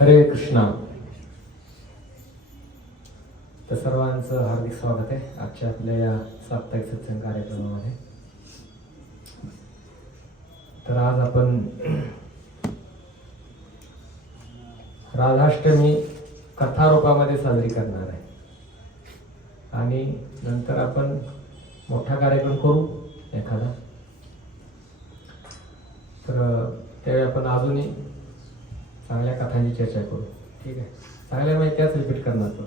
हरे कृष्णा. तर सर्वांचं हार्दिक स्वागत आहे आजच्या आपल्या या साप्ताहिक सत्संग कार्यक्रमामध्ये. तर आज आपण राधाष्टमी कथारूपामध्ये साजरी करणार आहे आणि नंतर आपण मोठा कार्यक्रम करू एखादा. तर त्यावेळी आपण अजूनही चांगल्या कथांची चर्चा करू. ठीक आहे, चांगल्या माहिती त्याच रिपीट करणार तो.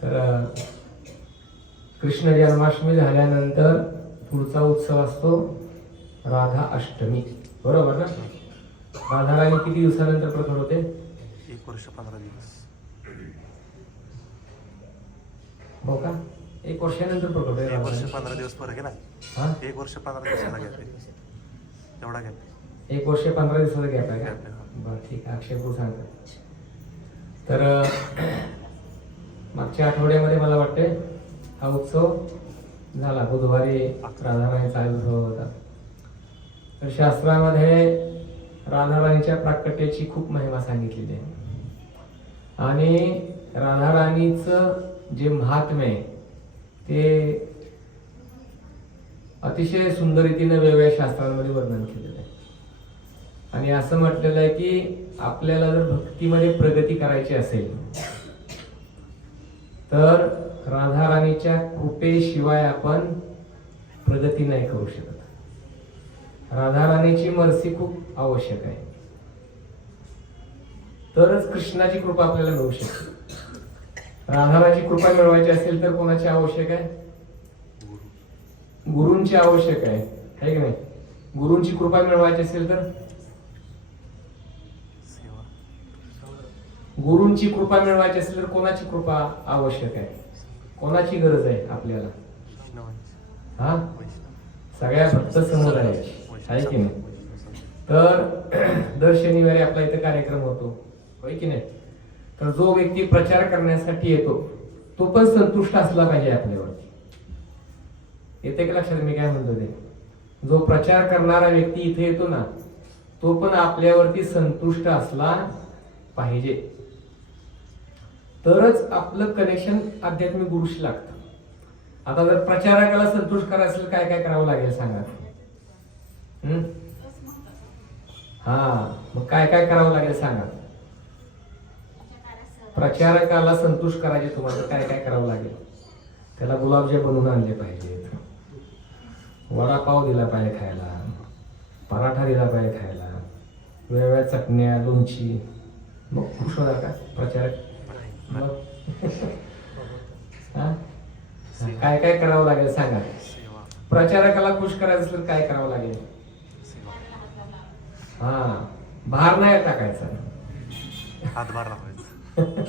तर कृष्ण जन्माष्टमी झाल्यानंतर पुढचा उत्सव असतो राधा अष्टमी, बरोबर ना? राधा राणी किती दिवसानंतर प्रकट होते? 1 वर्ष 15 दिवस. हो का? 1 वर्षानंतर प्रकट होते. 1 वर्ष 15 दिवस फरक आहे ना. हा, 1 वर्ष 15 दिवसाचा गॅप आहे. एवढा गॅप. 1 वर्ष 15 दिवसाचा गॅप आहे का? बरं, ठीक आहे. अक्षय भाऊ सांगतात. तर मागच्या आठवड्यामध्ये मला वाटते हा उत्सव झाला. बुधवारी राधाराणीचा आविर्भाव होता. तर शास्त्रामध्ये राधाराणीच्या प्राकट्याची खूप महिमा सांगितलेली आहे आणि राधाराणीचं जे महात्म्य आहे ते अतिशय सुंदर रीतीने वेगवेगळ्या शास्त्रांमध्ये वर्णन केलेलं आहे. आणि असं म्हटलेलं आहे की आपल्याला जर भक्तीमध्ये प्रगती करायची असेल तर राधाराणीच्या कृपेशिवाय आपण प्रगती नाही करू शकत. राधाराणीची मर्सी खूप आवश्यक आहे, तरच कृष्णाची कृपा आपल्याला मिळू शकते. राधाराणीची कृपा मिळवायची असेल तर कोणाची आवश्यक आहे? गुरूंची आवश्यक आहे, है की नाही? गुरूंची कृपा मिळवायची असेल तर गुरूंची कृपा मिळवायची असेल तर कोणाची कृपा आवश्यक आहे? कोणाची गरज आहे आपल्याला? हा, सगळ्या भक्त समुदायाची, आहे की नाही? तर दर शनिवारी आपला इथे कार्यक्रम होतो, होय की नाही? तर जो व्यक्ती प्रचार करण्यासाठी येतो तो पण संतुष्ट असला पाहिजे आपल्यावरती. येते का लक्षात मी काय म्हणतो ते? जो प्रचार करणारा व्यक्ती इथे येतो ना तो पण आपल्यावरती संतुष्ट असला पाहिजे, तरच आपलं कनेक्शन आध्यात्मिक गुरुशी लागतं. आता जर प्रचारकाला संतुष्ट करायचं असेल काय काय करावं लागेल सांगा? हा, मग काय काय करावं लागेल सांगा? प्रचारकाला संतुष्ट करायचे तुम्हाला काय काय करावं लागेल? त्याला गुलाबजाम बनवून आणले पाहिजेत, वडापाव दिला पाहिजे खायला, पराठा दिला पाहिजे खायला, वेगवेगळ्या चटण्या, लोणची. मग खुश होणार का प्रचारक? मग काय काय करावं लागेल सांगा? प्रचारकाला खुश करायचं असेल काय करावं लागेल? हा, भार नाही टाकायचा, हातभार लावायचा.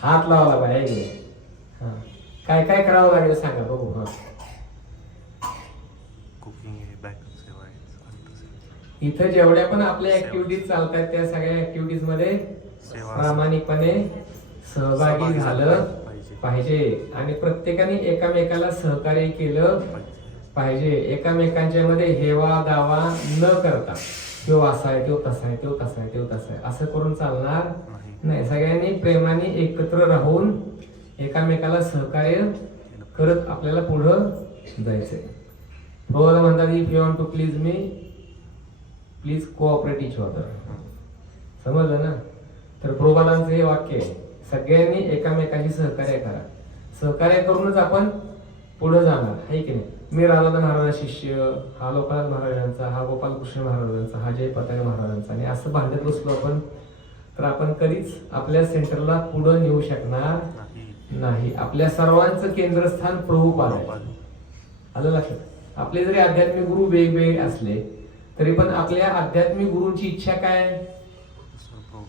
हात लावला पाहिजे. हा, काय काय करावं लागेल सांगा बघू. हा, कुकिंग आहे, बॅकअप सेवा आहे. इथं जेवढ्या पण आपल्या ऍक्टिव्हिटीज चालतात त्या सगळ्या ऍक्टिव्हिटीज मध्ये प्रामाणिकपणे सहभागी झालं पाहिजे आणि प्रत्येकाने एकामेकाला सहकार्य केलं पाहिजे. एकामेकांच्या मध्ये हेवा दावा न करता तो असा आहे, तो तसा आहे, तो तसा आहे, तो तसा आहे असं करून चालणार नाही. सगळ्यांनी प्रेमाने एकत्र राहून एकामेकाला सहकार्य करत आपल्याला पुढं जायचंय. प्रभुपाद म्हणतात if you want to please me please cooperate each other. समजलं ना? तर प्रभुपादांचं हे वाक्य आहे, सगळ्यांनी एकामेकाशी सहकार्य करा. सहकार्य करूनच आपण पुढे जाणार, आहे की नाही? मी राधानाथ महाराज शिष्य, हा लोकनाथ महाराजांचा, हा गोपालकृष्ण महाराजांचा, हा जय पताका महाराजांचा, आणि असं भांडत बसलो आपण तर आपण कधीच आपल्या सेंटरला पुढे नेऊ शकणार नाही. आपल्या सर्वांचं केंद्रस्थान प्रभुपाद आहे. आलं लक्षात? आपले जरी आध्यात्मिक गुरु वेगवेगळे असले तरी पण आपल्या आध्यात्मिक गुरूंची इच्छा काय?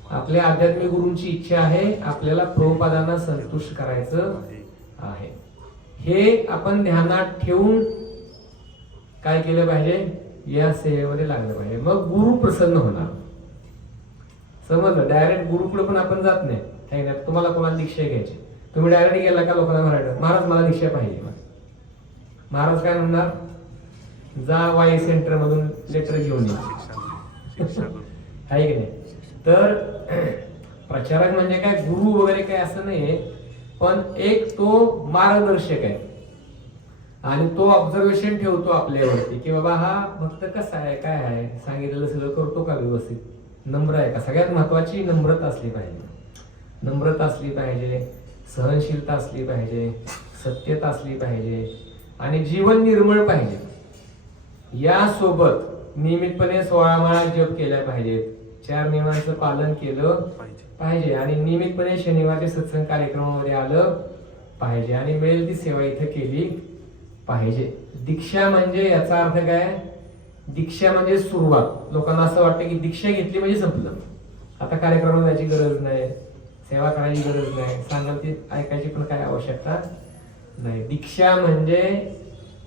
आपल्या आध्यात्मिक गुरूंची इच्छा आहे आपल्याला प्रभुपादांना संतुष्ट करायचं आहे. हे आपण ध्यानात ठेवून काय केलं पाहिजे? या सेवेमध्ये लागलं पाहिजे. मग गुरु प्रसन्न होणार. समजलं? डायरेक्ट गुरुकडे पण आपण जात नाही. तुम्हाला कोणाला दीक्षा घ्यायची, तुम्ही डायरेक्ट गेला का लोकांना महाराज मला दीक्षा पाहिजे, महाराज काय म्हणणार? जा वाई सेंटर मधून लेटर घेऊन ये. शिक्षा करू. आहे की नाही? तर प्रचारक म्हणजे काय गुरु वगैरे काय असं नाहीये, पण एक तो मार्गदर्शक आहे आणि तो ऑब्झर्वेशन ठेवतो आपल्यावरती की बाबा हा भक्त कसा आहे, काय आहे, सांगितलेलं सगळं करतो का व्यवस्थित, नम्र आहे का. सगळ्यात महत्वाची नम्रता असली पाहिजे. नम्रता असली पाहिजे, सहनशीलता असली पाहिजे, सत्यता असली पाहिजे आणि जीवन निर्मळ पाहिजे. यासोबत नियमितपणे 16 माळा जप केल्या पाहिजेत, 4 नियमांचं पालन केलं पाहिजे आणि नियमितपणे शनिवारच्या सत्संग कार्यक्रमामध्ये आलं पाहिजे आणि मिळेल ती सेवा इथं केली पाहिजे. दीक्षा म्हणजे याचा अर्थ काय? दीक्षा म्हणजे सुरुवात. लोकांना असं वाटतं की दीक्षा घेतली म्हणजे संपलं, आता कार्यक्रमाला जायची गरज नाही, सेवा करायची गरज नाही, सांगाल ती ऐकायची पण काय आवश्यकता नाही. दीक्षा म्हणजे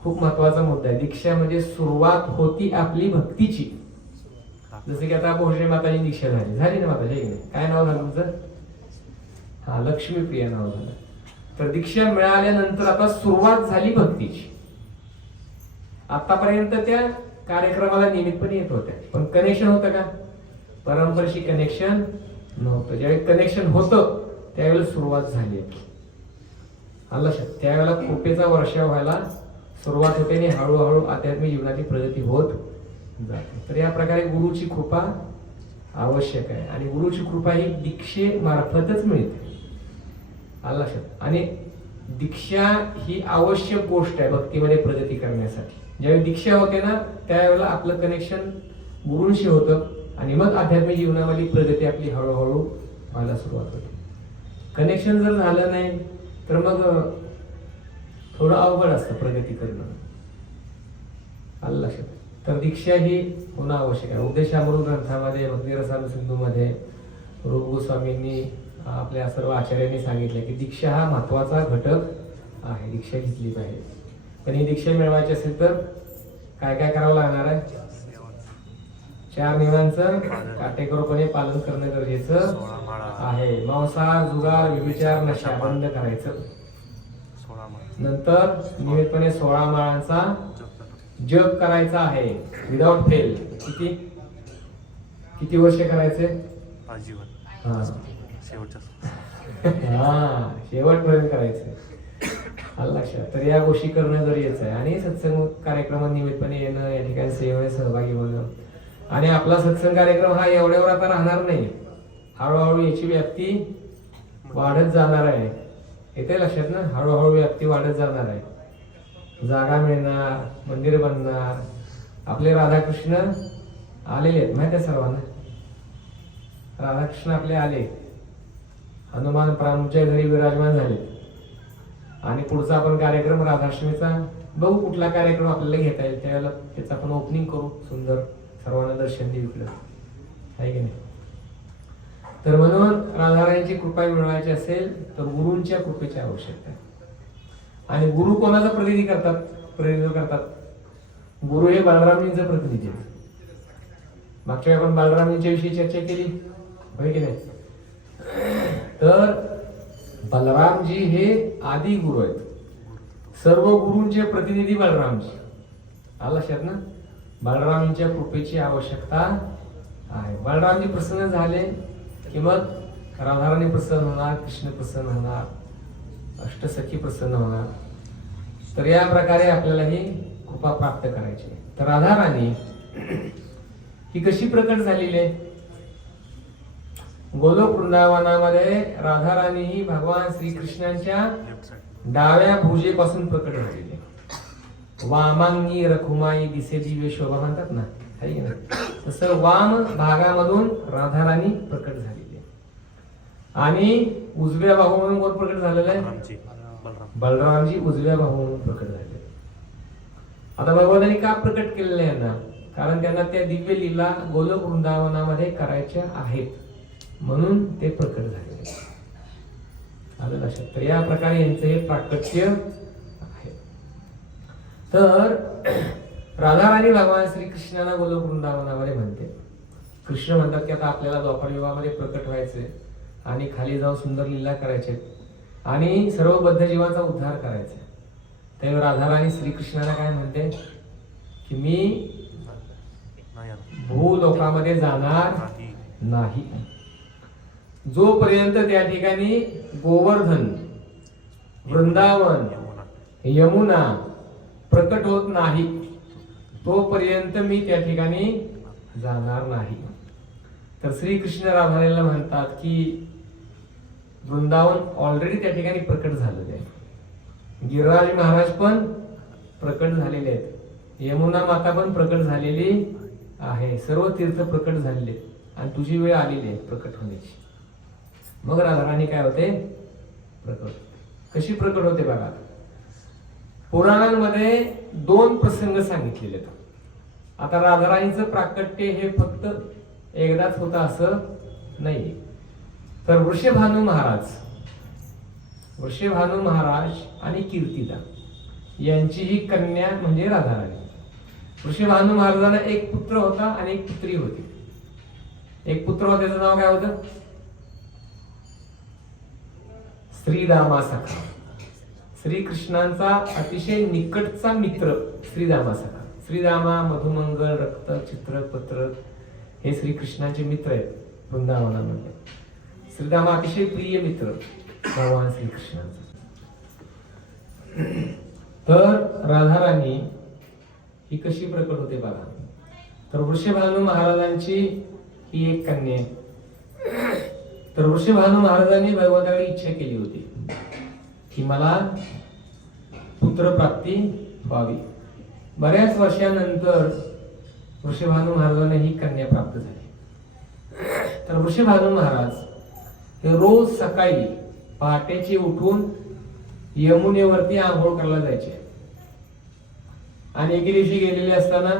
खूप महत्वाचा मुद्दा आहे. दीक्षा म्हणजे सुरुवात होती आपली भक्तीची. जसं की आता भोजने माताची दीक्षा झाली ना माताजी, काय नाव झालं तुमचं? हा, लक्ष्मीप्रिया नाव झालं. तर दीक्षा मिळाल्यानंतर आता सुरुवात झाली भक्तीची. आतापर्यंत त्या कार्यक्रमाला नियमितपणे येत होत्या, पण कनेक्शन होतं का? परंपरेशी कनेक्शन नव्हतं. ज्यावेळी कनेक्शन होतं त्यावेळेला सुरुवात झाली. आलं लक्षात? त्यावेळेला कृपेचा वर्षाव व्हायला सुरुवात होते आणि हळूहळू आध्यात्मिक जीवनाची प्रगती होत जाते. तर या प्रकारे गुरुची कृपा आवश्यक आहे आणि गुरुची कृपा ही दीक्षेमार्फतच मिळते. आलं लक्षात? आणि दीक्षा ही आवश्यक गोष्ट आहे भक्तीमध्ये प्रगती करण्यासाठी. ज्यावेळी दीक्षा होते ना त्यावेळेला आपलं कनेक्शन गुरूंशी होतं आणि मग आध्यात्मिक जीवनामध्ये प्रगती आपली हळूहळू व्हायला सुरुवात होते. कनेक्शन जर झालं नाही तर मग थोडं अवघड असतं प्रगती करणं. आलं लक्षात? तर दीक्षा ही होणं आवश्यक आहे. उपदेशामृत ग्रंथामध्ये, भक्तिरसानुसिंधूमध्ये रूप गोस्वामींनी आपल्या सर्व आचार्यांनी सांगितलं की दीक्षा हा महत्वाचा घटक आहे, दीक्षा घेतली पाहिजे. पण ही दीक्षा मिळवायची असेल तर काय काय करावं लागणार आहे? 4 नियमांचं काटेकोरपणे पालन करणं गरजेचं आहे. मांसाहार, जुगार, व्यभिचार, नशा बंद करायचं. नंतर नियमितपणे 16 माळांचा जप करायचा आहे विदाउट फेल. किती वर्ष करायचे? आजीवन. हा, शेवटच्या हा, शेवटपर्यंत करायचं. आलं लक्षात? तर या गोष्टी करणं गरजेचं आहे आणि सत्संग कार्यक्रमात नियमितपणे येणं, या ठिकाणी सेवेत सहभागी होणं. आणि आपला सत्संग कार्यक्रम हा एवढ्यावर आता राहणार नाही, हळूहळू याची व्याप्ती वाढत जाणार आहे. येते लक्षात ना? हळूहळू व्याप्ती वाढत जाणार आहे. जागा मिळणार, मंदिर बनणार. आपले राधाकृष्ण आलेले आहेत माहिती आहे सर्वांना. राधाकृष्ण आपले आले, हनुमान प्राणूच्या घरी विराजमान झाले आणि पुढचा आपण कार्यक्रम राधाष्टमीचा बघू. कुठला कार्यक्रम आपल्याला घेता येईल त्यावेळेला त्याचं आपण ओपनिंग करू, सुंदर सर्वांना दर्शन देऊ इकडं, आहे की नाही? तर म्हणून राधारायांची कृपा मिळवायची असेल तर गुरूंच्या कृपेची आवश्यकता आहे. आणि गुरु कोणाचं प्रतिनिधित्व करतात? गुरु हे बालरामजींचं प्रतिनिधी आहे. मागच्या वेळी आपण बालरामजींच्या विषयी चर्चा केली, होय की नाही? तर बलरामजी हे आदि गुरु आहेत. सर्व गुरूंचे प्रतिनिधी बलरामजी. आलं लक्षात ना? बलरामजींच्या कृपेची आवश्यकता आहे. बलरामजी प्रसन्न झाले की मग राधाराणी प्रसन्न होणार, कृष्ण प्रसन्न होणार, अष्टसखी प्रसन्न होणार. तर या प्रकारे आपल्याला ही कृपा प्राप्त करायची. तर राधाराणी ही कशी प्रकट झालेली आहे? गोलोक वृंदावनामध्ये राधाराणी ही भगवान श्रीकृष्णांच्या डाव्या भुजेपासून प्रकट झालेली आहे. वामांगी रखुमाई दिसे दिव्य शोभा म्हणतात ना, आहे ना? तसं वाम भागामधून राधाराणी प्रकट झालेली आहे. आणि उजव्या बाहूमधून कोण प्रकट झालेलं आहे? बलरामजी उजव्या बाहूमधून प्रकट झाले. आता भगवंतांनी का प्रकट केलेलं आहे यांना? कारण त्यांना त्या दिव्य लीला गोलोक वृंदावनामध्ये करायच्या आहेत म्हणून ते प्रकट झाले. आलं लक्षात? तर या प्रकारे यांचं हे प्राकट्य आहे. तर राधाराणी भगवान श्रीकृष्णांना गोलोक वृंदावनामध्ये म्हणते. कृष्ण म्हणतात की आता आपल्याला द्वापर युगामध्ये प्रकट व्हायचंय आणि खाली जाऊन सुंदर लीला करायचे आणि सर्व बद्ध जीवाचा उद्धार करायचा. तेव्हा राधाराणी श्रीकृष्णाला काय म्हणते की मी भू भूलोकामध्ये जाणार नाही. नाही. जोपर्यंत त्या ठिकाणी गोवर्धन, वृंदावन, यमुना. यमुना प्रकट होत नाही तोपर्यंत मी त्या ठिकाणी जाणार नाही. तर श्रीकृष्ण राधाराणीला म्हणतात की वृंदावन ऑलरेडी त्या ठिकाणी प्रकट झालेले आहे. गिरिराज महाराज पण प्रकट झालेले आहेत. यमुना माता पण प्रकट झालेली आहे. सर्व तीर्थ प्रकट झालेले आहेत. आणि तुझी वेळ आलेली आहे प्रकट होण्याची. मग राधाराणी काय होते? प्रकट. कशी प्रकट होते बघा. पुराणांमध्ये 2 प्रसंग सांगितलेले आहेत. आता राधाराणीचं प्राकट्य हे फक्त एकदाच होतं असं नाही. तर वृषभानु महाराज आणि कीर्तिदा यांची ही कन्या म्हणजे राधाराणी. वृषभानु महाराजांना एक पुत्र होता आणि एक पुत्री होती. एक पुत्र होता, त्याचं नाव काय होतं? श्रीदामा सखा. श्रीकृष्णांचा अतिशय निकटचा मित्र श्रीदामा सखा. श्रीदामा, मधुमंगल, रक्त, चित्र, पत्र हे श्रीकृष्णाचे मित्र आहेत वृंदावनामध्ये. श्रीदामा अतिशय प्रिय मित्र भगवान श्रीकृष्णांचा. तर राधाराणी ही कशी प्रकट होते बघा. तर वृषभानु महाराजांची ही एक कन्या आहे. तर वृषभानु महाराजांनी भगवंताकडे इच्छा केली होती की मला पुत्रप्राप्ती व्हावी. बऱ्याच वर्षानंतर वृषभानु महाराजांना ही कन्या प्राप्त झाली. तर वृषभानु महाराज हे रोज सकाळी पहाटेचे उठून यमुनेवरती आंघोळ करायला जायचे. आणि एके दिवशी गेलेले असताना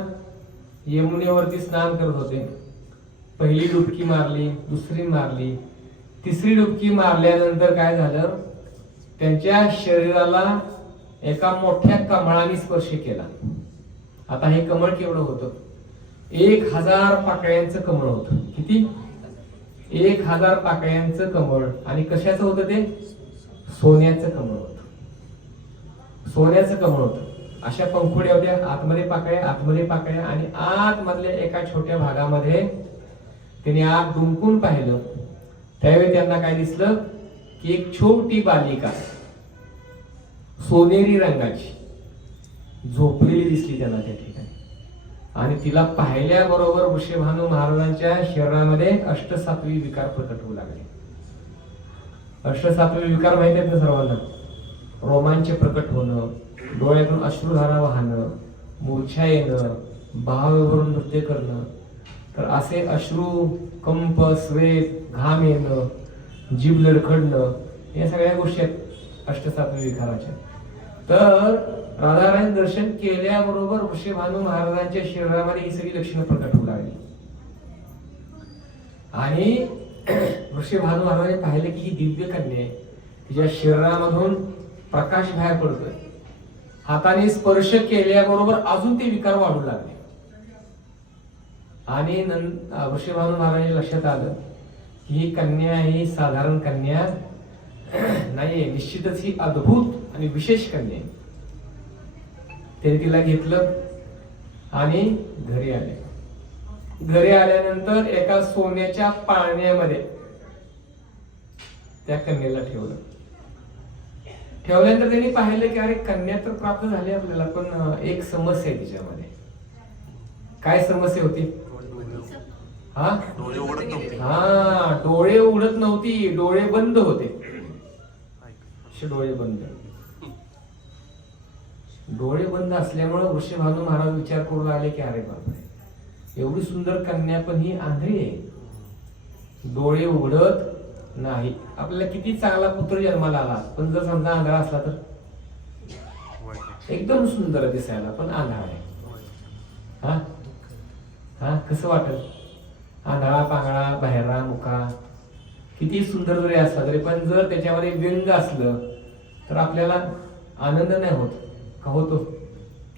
यमुनेवरती स्नान करत होते. पहिली डुबकी मारली, दुसरी मारली, तिसरी डुबकी मारल्यानंतर काय झालं? त्यांच्या शरीराला एका मोठ्या कमळाने स्पर्श केला. आता हे कमळ केवढं होतं? 1000 पाकळ्यांचं कमळ होतं. किती? 1000 पाकळ्यांचं कमळ. आणि कशाचं होतं ते? सोन्याचं कमळ होतं. सोन्याचं कमळ होतं. अशा पंखुड्या होत्या, आतमध्ये पाकळ्या आणि आतमधल्या एका छोट्या भागामध्ये त्यांनी आत डुंकून पाहिलं. त्यावेळी त्यांना काय दिसलं की एक छोटी बालिका सोनेरी रंगाची झोपलेली दिसली त्यांना त्या ठिकाणी. आणि तिला पाहिल्याबरोबर वृषभानु महाराजांच्या शरीरामध्ये 8-7वी विकार प्रकट होऊ लागले. 8-7वे विकार माहिती आहेत ना सर्वांना? रोमांच प्रकट होणं, डोळ्यातून अश्रुधारा वाहणं, मूर्छा येणं, भावावरून नृत्य करणं. तर असे अश्रू, कंप, स्वेत, घाम येणं, जीभ लडखडणं, या सगळ्या गोष्टी आहेत 8-7वे विकाराच्या. तर राधाराणी दर्शन केल्याबरोबर वृषभानु महाराजांच्या शरीरामध्ये ही सगळी लक्षणं प्रकट होऊ लागली. आणि वृषभानु महाराजांनी पाहिलं की ही दिव्य कन्या आहे. तिच्या शरीरामधून प्रकाश बाहेर पडतोय. हाताने स्पर्श केल्याबरोबर अजून ते विकार वाढू लागले. आणि वृषभानु महाराजांच्या लक्षात आलं की ही कन्या ही साधारण कन्या नाहीये, निश्चितच ही अद्भुत आणि विशेष कन्या आहे. ते तिला घेतलं आणि घरी आले. घरी आल्यानंतर एका सोन्याच्या पाळण्यामध्ये त्या कन्येला ठेवलं. ठेवल्यानंतर त्यांनी पाहिलं की अरे कन्या तर प्राप्त झाली आपल्याला, पण एक समस्या आहे तिच्यामध्ये. काय समस्या होती? डोळे उघडत नव्हते. डोळे उघडत नव्हती, डोळे बंद होते. डोळे बंद. डोळे बंद असल्यामुळे वृषभानु महाराज विचार करू लागले की अरे बापरे, एवढी सुंदर कन्या पण ही आंधळी आहे, डोळे उघडत नाही. आपल्याला किती चांगला पुत्र जन्माला आला, पण जर समजा आंधळा असला तर एकदम सुंदर दिसायला, पण आंधळा आहे. कसं वाटत? आंधळा, पांगळा, बहिरा, मुका किती सुंदर जरी असला तरी पण जर त्याच्यामध्ये व्यंग असलं तर आपल्याला आनंद नाही होत का? होतो.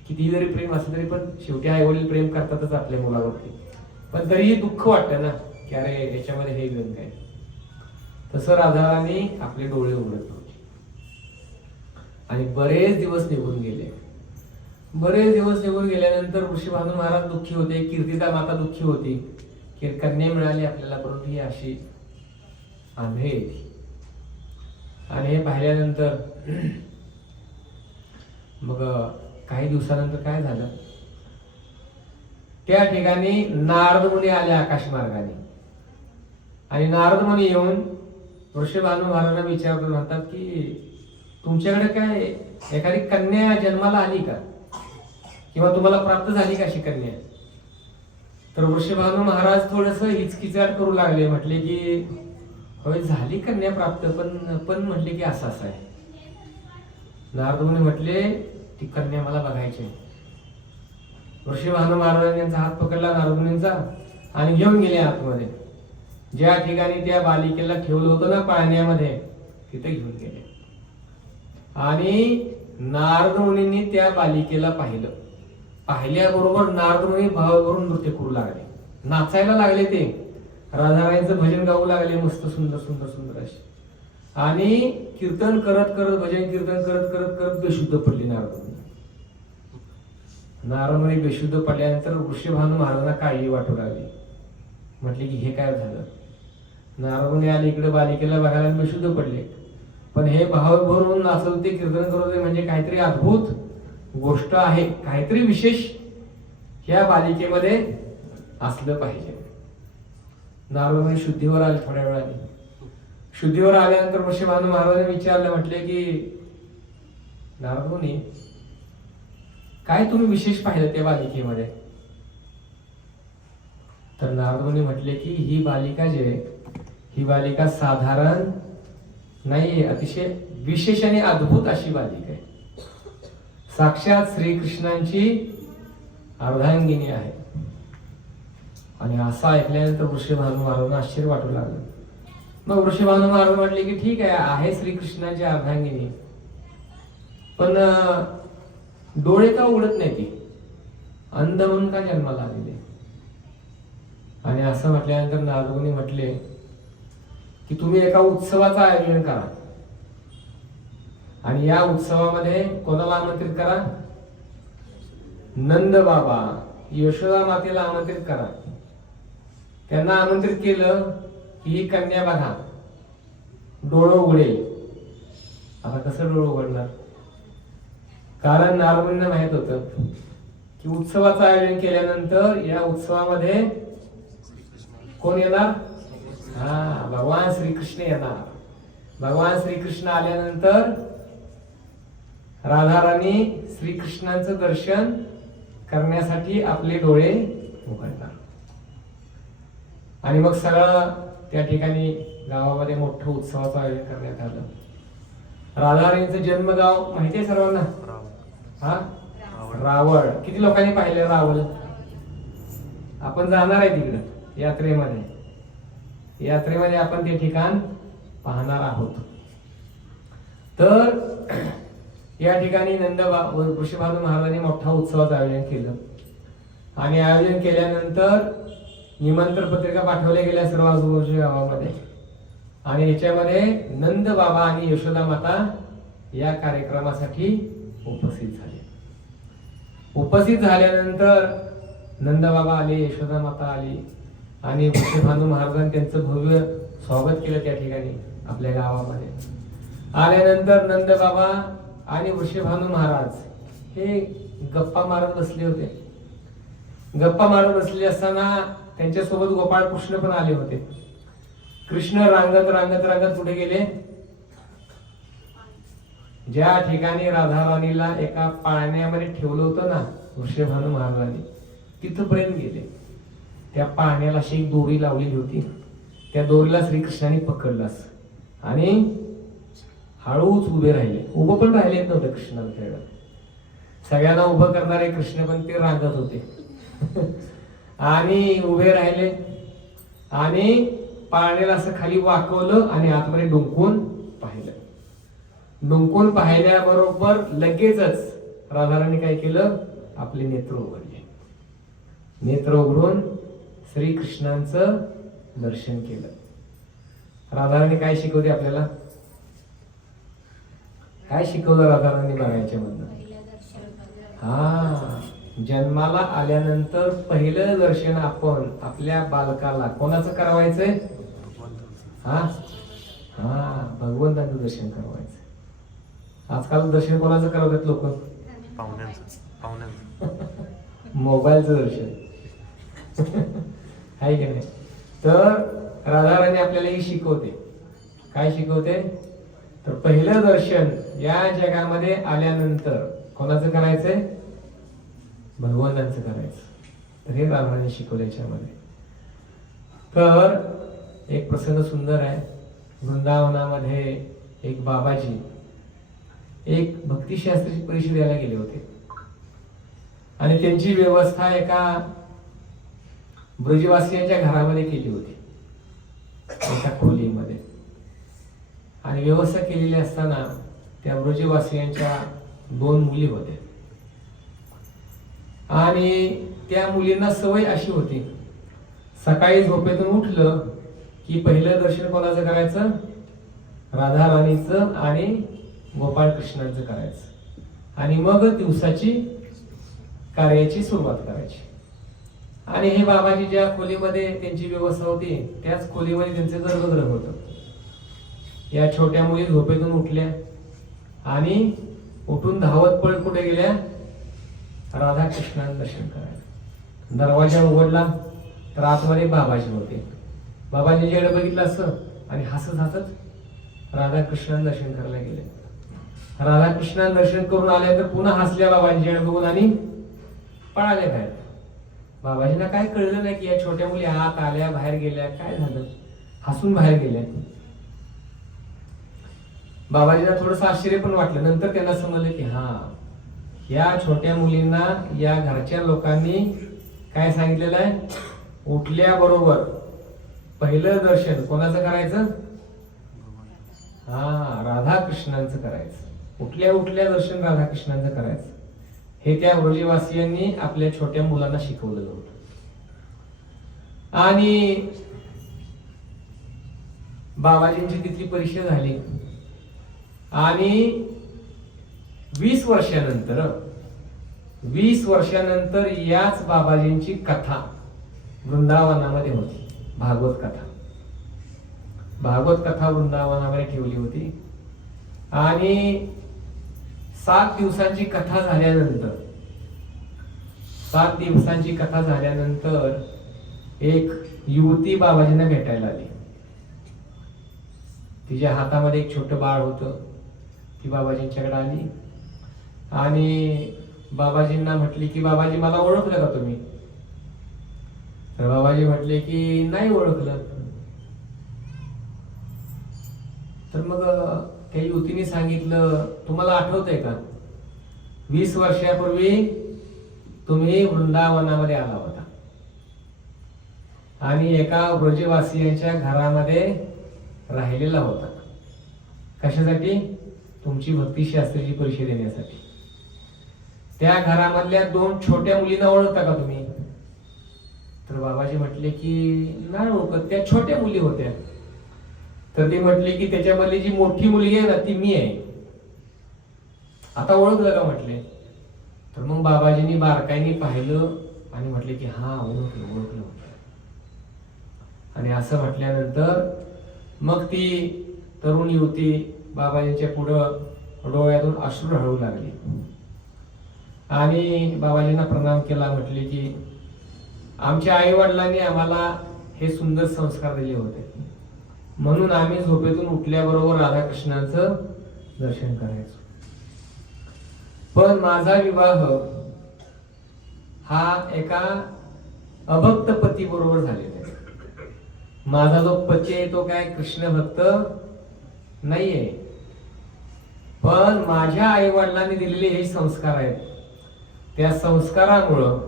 किती जरी प्रेम असलं तरी पण शेवटी आई वडील प्रेम करतातच आपल्या मुलावरती, पण तरीही दुःख वाटतं ना की अरे याच्यामध्ये हे व्यंग आहे. तसं राधाराणी आपले डोळे उघडत नव्हते. आणि बरेच दिवस निघून गेले. बरेच दिवस निघून गेल्यानंतर ऋषीभानू महाराज दुःखी होते, कीर्तिदा माता दुःखी होती की कन्या मिळाली आपल्याला, परंतु ही अशी आंधळी आहे. आणि हे पाहिल्यानंतर मग काही दिवसानंतर काय झालं, त्या ठिकाणी नारद मुनी आले आकाश मार्गाने. आणि नारद मुनी येऊन ऋषीभानू महाराजांना विचारतात, म्हणतात की तुमच्याकडे काय एखादी कन्या जन्माला आली का, किंवा तुम्हाला प्राप्त झाली का अशी कन्या. तर ऋषीभानू महाराज थोडस हिचकिचाट करू लागले, म्हटले की होय झाली कन्या प्राप्त, पण म्हटले की असं असं आहे. नारद मुनी म्हटले ती कन्या मला बघायची आहे. ऋषीभानू महाराजांनी यांचा हात पकडला नारद मुनींचा आणि घेऊन गेले आतमध्ये. ज्या ठिकाणी त्या बालिकेला ठेवलं होतं ना पाळण्यामध्ये, तिथे घेऊन गेले. आणि नारद मुनींनी त्या बालिकेला पाहिलं. पाहिल्याबरोबर नारद मुनी भावावरून नृत्य करू लागले, नाचायला लागले. ते राधाराणीचं भजन गाऊ लागले, मस्त सुंदर सुंदर सुंदर असे. आणि कीर्तन करत करत, भजन कीर्तन करत करत करत बेशुद्ध पडली नारद मुनी. नारद मुनी बेशुद्ध पडल्यानंतर ऋषीभानू महाराजांना काळजी वाटू लागली. म्हटले की हे काय झालं. नारद मुनी आले इकडे बालिकेला बघायला, बेशुद्ध पडले. पण हे भाव भरून नाचत होते, कीर्तन करत होते, म्हणजे काहीतरी अद्भुत गोष्ट आहे, काहीतरी विशेष ह्या बालिकेमध्ये असलं पाहिजे. नारद मुनी शुद्धीवर आले. थोड्या वेळाने शुद्धीवर आल्यानंतर ऋषीभानू महाराजांनी विचारलं, म्हटले की नारद मुनी काय तुम्ही विशेष पाहिलं त्या बालिकेमध्ये. तर नारद मुनी म्हटले की ही बालिका जी आहे, ही बालिका साधारण नाही, अतिशय विशेष आणि अद्भुत अशी बालिका आहे. साक्षात श्रीकृष्णांची अर्धांगिनी आहे. आणि असं ऐकल्यानंतर ऋषीभानू महाराजांना आश्चर्य वाटू लागलं. मग ऋषीभानू महाराज म्हटले की ठीक आहे श्रीकृष्णाची अर्धांगिनी, पण डोळे का उघडत नाही, ती अंध म्हणून का जन्माला आलेले. आणि असं म्हटल्यानंतर नारद मुनी म्हटले की तुम्ही एका उत्सवाचं आयोजन करा आणि या उत्सवामध्ये कोणाला आमंत्रित करा, नंद बाबा, यशोदा मातेला आमंत्रित करा. त्यांना आमंत्रित केलं की ही कन्या बघा, डोळं उघडेल. आता कसं डोळं उघडणार, कारण नारद मुनींना माहित होतं की उत्सवाचं आयोजन केल्यानंतर या उत्सवामध्ये कोण येणार, भगवान श्रीकृष्ण येणार. भगवान श्रीकृष्ण आल्यानंतर राधाराणी श्रीकृष्णांचं दर्शन करण्यासाठी आपले डोळे उघडणार. आणि मग सगळं त्या ठिकाणी गावामध्ये मोठं उत्सवाचं आयोजन करण्यात आलं. राधाराणीचं जन्मगाव माहिती आहे सर्वांना, रावळ. किती लोकांनी पाहिलं रावळ. आपण जाणार आहे तिकडे यात्रेमध्ये. यात्रेमध्ये आपण ते ठिकाण पाहणार आहोत. तर या ठिकाणी ऋषीभानू महाराजांनी मोठा उत्सवाचं आयोजन केलं. आणि आयोजन केल्यानंतर निमंत्रण पत्रिका पाठवल्या गेल्या सर्व आजूबाजूच्या गावामध्ये. आणि याच्यामध्ये नंद बाबा आणि यशोदा माता या कार्यक्रमासाठी उपस्थित झाले. उपस्थित झाल्यानंतर नंद बाबा आले, यशोदा माता आली आणि ऋषीभानू महाराजांनी त्यांचं भव्य स्वागत केलं त्या ठिकाणी आपल्या गावामध्ये. आल्यानंतर नंद बाबा आणि ऋषीभानू महाराज हे गप्पा मारत बसले होते. गप्पा मारत बसले असताना त्यांच्यासोबत गोपाळ कृष्ण पण आले होते. कृष्ण रांगत रांगत रांगत पुढे गेले. ज्या ठिकाणी राधाराणीला एका पाळण्यामध्ये ठेवलं होतं ना ऋषीभानू महाराजांनी, तिथपर्यंत गेले. त्या पाळण्याला अशी एक दोरी लावलेली होती. त्या दोरीला श्रीकृष्णाने पकडलं आणि हळूच उभे राहिले. उभं पण राहिले नव्हतं कृष्णाला त्यावेळेला. सगळ्यांना उभं करणारे कृष्ण पण ते रांगत होते. आणि उभे राहिले आणि पाळण्याला असं खाली वाकवलं आणि आतमध्ये डुंकून पाहिलं. डुंकून पाहिल्याबरोबर लगेचच राधाराणी काय केलं, आपले नेत्र उघडले. नेत्र उघडून श्रीकृष्णांचं दर्शन केलं. राधाराणी काय शिकवते आपल्याला, काय शिकवलं राधाराणी बघायच्या मधनं. हा, जन्माला आल्यानंतर पहिलं दर्शन आपण आपल्या बालकाला कोणाचं करावायचंय? हा हा, भगवंताचं दर्शन करवायचं. आजकाल दर्शन कोणाचं करवतात लोक? पाहुण्यांचं मोबाईलचं दर्शन आहे की नाही? तर राधाराणी आपल्याला ही शिकवते. काय शिकवते? तर पहिलं दर्शन या जगामध्ये आल्यानंतर कोणाचं करायचंय? भगवंतांचं करायचं. तर हे राधाराणी शिकवलं याच्यामध्ये. तर एक प्रसंग सुंदर आहे. वृंदावनामध्ये एक बाबाजी एक भक्तिशास्त्राची परीक्षा द्यायला गेले होते आणि त्यांची व्यवस्था एका ब्रजवासियांच्या घरामध्ये केली होती, एका खोलीमध्ये. आणि व्यवस्था केलेली असताना त्या ब्रजवासियांच्या 2 मुली होत्या आणि त्या मुलींना सवय अशी होती, सकाळी झोपेतून उठलं की पहिलं दर्शन कोणाचं करायचं? राधाराणीचं आणि गोपाळ कृष्णांचं करायचं आणि मग दिवसाची कार्याची सुरुवात करायची. आणि हे बाबाजी ज्या खोलीमध्ये त्यांची व्यवस्था होती त्याच खोलीमध्ये त्यांचं गर्भगृह होतं. या छोट्या मुली झोपेतून उठल्या आणि उठून धावत पळत कुठे गेल्या? राधाकृष्णांचं दर्शन करायला. दरवाजा उघडला तर आतमध्ये बाबाजी होते. बाबाजींच्याकडे बघितलं असं आणि हसत हसत राधाकृष्णांचं दर्शन करायला गेले. राधाकृष्णांचं दर्शन करून आले तर पुन्हा हसल्या बाबाजींच्याकडे बघून आणि पळाले बाहेर. बाबाजींना काय कळलं नाही की या छोट्या मुली आत आल्या, बाहेर गेल्या, काय झालं, हसून बाहेर गेल्या. बाबाजींना थोडंसं आश्चर्य पण वाटलं. नंतर त्यांना समजलं की हा, या छोट्या मुलींना या घरच्या लोकांनी काय सांगितलेलं आहे? उठल्याबरोबर पहिलं दर्शन कोणाचं करायचं? हा, राधाकृष्णांचं करायचं. उठल्या उठल्या दर्शन राधाकृष्णांचं करायचं. हे त्या ब्रजवासियांनी आपल्या छोट्या मुलांना शिकवलेलं होतं. आणि बाबाजींची तिथली परीक्षा झाली आणि 20 वर्षानंतर याच बाबाजींची कथा वृंदावनामध्ये होती. भागवत कथा वृंदावनामध्ये ठेवली होती आणि 7 दिवसांची कथा झाल्यानंतर एक युवती बाबाजींना भेटायला आली. तिच्या हातामध्ये एक छोटं बाळ होतं. ती बाबाजींच्याकडे आली आणि बाबाजींना म्हटली की बाबाजी मला ओळखलं का तुम्ही? तर बाबाजी म्हटले की नाही ओळखलं. तर मग त्या युवतीने सांगितलं, तुम्हाला आठवतंय का 20 वर्षापूर्वी तुम्ही वृंदावनामध्ये आला होता आणि एका ब्रजवासियांच्या घरामध्ये राहिलेला होता. कशासाठी? तुमची भक्तिशास्त्राची परीक्षा देण्यासाठी. त्या घरामधल्या 2 छोट्या मुलींना ओळखता का तुम्ही? तर बाबाजी म्हटले की नाही ओळखत, त्या छोट्या मुली होत्या. तर ती म्हटली की त्याच्यामधली जी मोठी मुलगी आहे ना ती मी आहे. आता ओळखलं का म्हटले. तर मग बाबाजींनी बारकाईने पाहिलं आणि म्हटले की हा ओळखलं. आणि असं म्हटल्यानंतर मग ती तरुण युवती बाबाजींच्या पुढं डोळ्यातून अश्रू हळू लागली आणि बाबाजींना प्रणाम केला. म्हटले की आमच्या आई वडिलांनी आम्हाला हे सुंदर संस्कार दिले होते म्हणून आम्ही झोपेतून उठल्याबरोबर राधाकृष्णांचं दर्शन करायचो. पण माझा विवाह हा एका अभक्त पती बरोबर झालेला आहे. माझा जो पती आहे तो काय कृष्ण भक्त नाहीये. पण माझ्या आई वडिलांनी दिलेले हे संस्कार आहेत. त्या संस्कारामुळं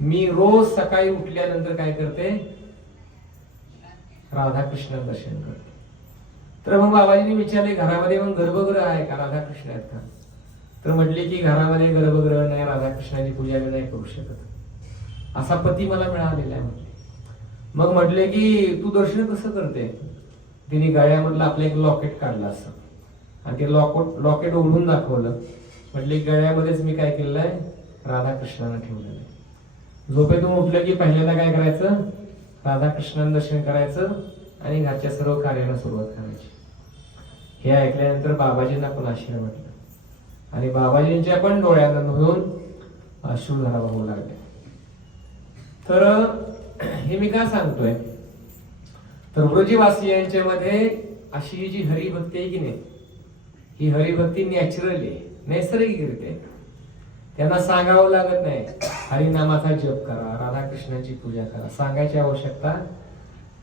मी रोज सकाळी उठल्यानंतर काय करते? राधाकृष्ण दर्शन करते. तर मग बाबाजींनी विचारले घरामध्ये मग गर्भगृह आहे का? राधाकृष्ण आहेत का? तर म्हटले की घरामध्ये गर्भगृह नाही, राधाकृष्णाची पूजा मी नाही करू शकत. असा पती मला मिळालेला आहे म्हटले. मग म्हटले की तू दर्शन कसं करते? तिने गळ्यामधलं आपलं एक लॉकेट काढलं असं आणि ते लॉकेट उघडून दाखवलं म्हटली गळ्यामध्येच मी काय केलेलं आहे, राधाकृष्णांना ठेवलेलं आहे. झोपेतून उठलं की पहिल्यांदा काय करायचं, राधाकृष्णांना दर्शन करायचं आणि घरच्या सर्व कार्याला सुरुवात करायची. हे ऐकल्यानंतर बाबाजींना पण आश्चर्य वाटलं आणि बाबाजींच्या पण डोळ्यांना मिळून अश्रुधारा वाहू लागले. तर हे मी का सांगतोय, तर ब्रजवासियांच्या मध्ये अशी जी हरिभक्ती आहे की नाही, ही हरिभक्ती नॅचरल आहे, नैसर्गिक आहे. त्यांना सांगावं लागत नाही, हरिनामाचा जप करा, राधाकृष्णाची पूजा करा, सांगायची आवश्यकता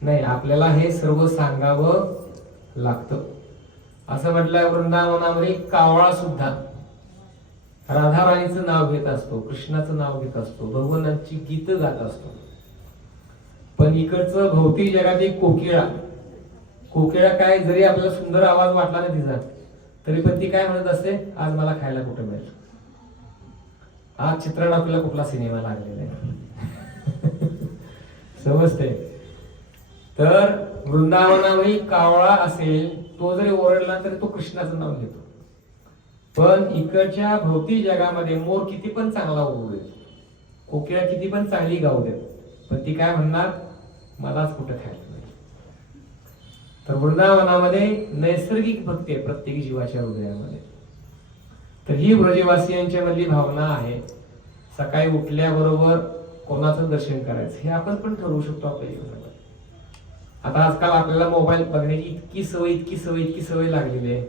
नाही. आपल्याला हे सर्व सांगावं लागतं. असं म्हटलं, वृंदावनामध्ये कावळा सुद्धा राधाराणीचं नाव घेत असतो, कृष्णाचं नाव घेत असतो, भगवानांची गीत गात असतो. पण इकडचं भौतिक जगात एक कोकिळा काय, जरी आपल्याला सुंदर आवाज वाटला ना तिचा, तरी पण ती काय म्हणत असते, आज मला खायला कुठं मिळेल, आज चित्रपटाला कुठला सिनेमा लागलेला आहे. समजते. तर वृंदावनामध्ये कावळा असेल, तो जरी ओरडला तरी तो कृष्णाचं नाव घेतो. पण इकडच्या भौतिक जगामध्ये मोर किती पण चांगला ओरडू देत, कोकिळा किती पण चांगली गाऊ देत, पण ती काय म्हणणार, मलाच कुठं खायला मिळेल. तर वृंदावनामध्ये नैसर्गिक भक्ती आहे प्रत्येक जीवाच्या हृदयामध्ये. तर ही ब्रजवासियांच्या मधली भावना आहे. सकाळी उठल्याबरोबर कोणाचं दर्शन करायचं हे आपण पण ठरवू शकतो आपल्या जीवनामध्ये. आता आजकाल आपल्याला मोबाईल बघण्याची इतकी सवय लागलेली आहे.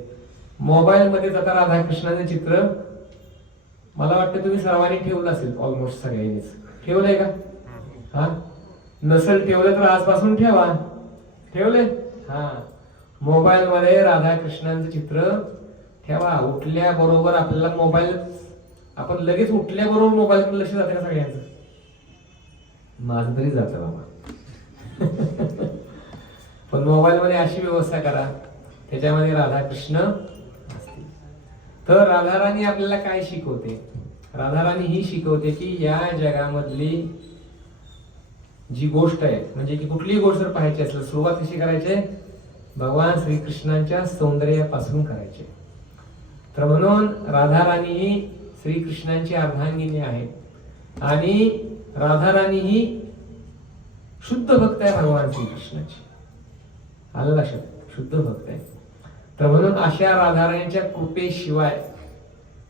मोबाईल मध्ये आता राधाकृष्णाचे चित्र मला वाटतं तुम्ही सर्वांनी ठेवलं असेल, ऑलमोस्ट सगळ्यांनीच ठेवलंय का? हा, नसेल ठेवलं तर आजपासून ठेवा. ठेवले? हा, मोबाईल मध्ये राधाकृष्णांचं चित्र ठेवा. उठल्याबरोबर आपल्याला मोबाईल, आपण लगेच उठल्याबरोबर मोबाईल लक्ष जाते का सगळ्यांचं? माझं तरी जातं बाबा. पण मोबाईल मध्ये अशी व्यवस्था करा त्याच्यामध्ये राधाकृष्ण असतील. तर राधाराणी आपल्याला काय शिकवते? राधाराणी ही शिकवते की या जगामधली जी गोष्ट आहे, म्हणजे की कुठलीही गोष्ट जर पाहायची असेल, सुरुवात कशी करायची? भगवान श्रीकृष्णांच्या सौंदर्यापासून करायचे. तर म्हणून राधाराणी ही श्रीकृष्णांची अर्धांगिनी आहे आणि राधाराणी ही शुद्ध भक्त आहे भगवान श्रीकृष्णाची. आलं लक्षात? शुद्ध भक्त आहे. तर म्हणून अशा राधाराणीच्या कृपेशिवाय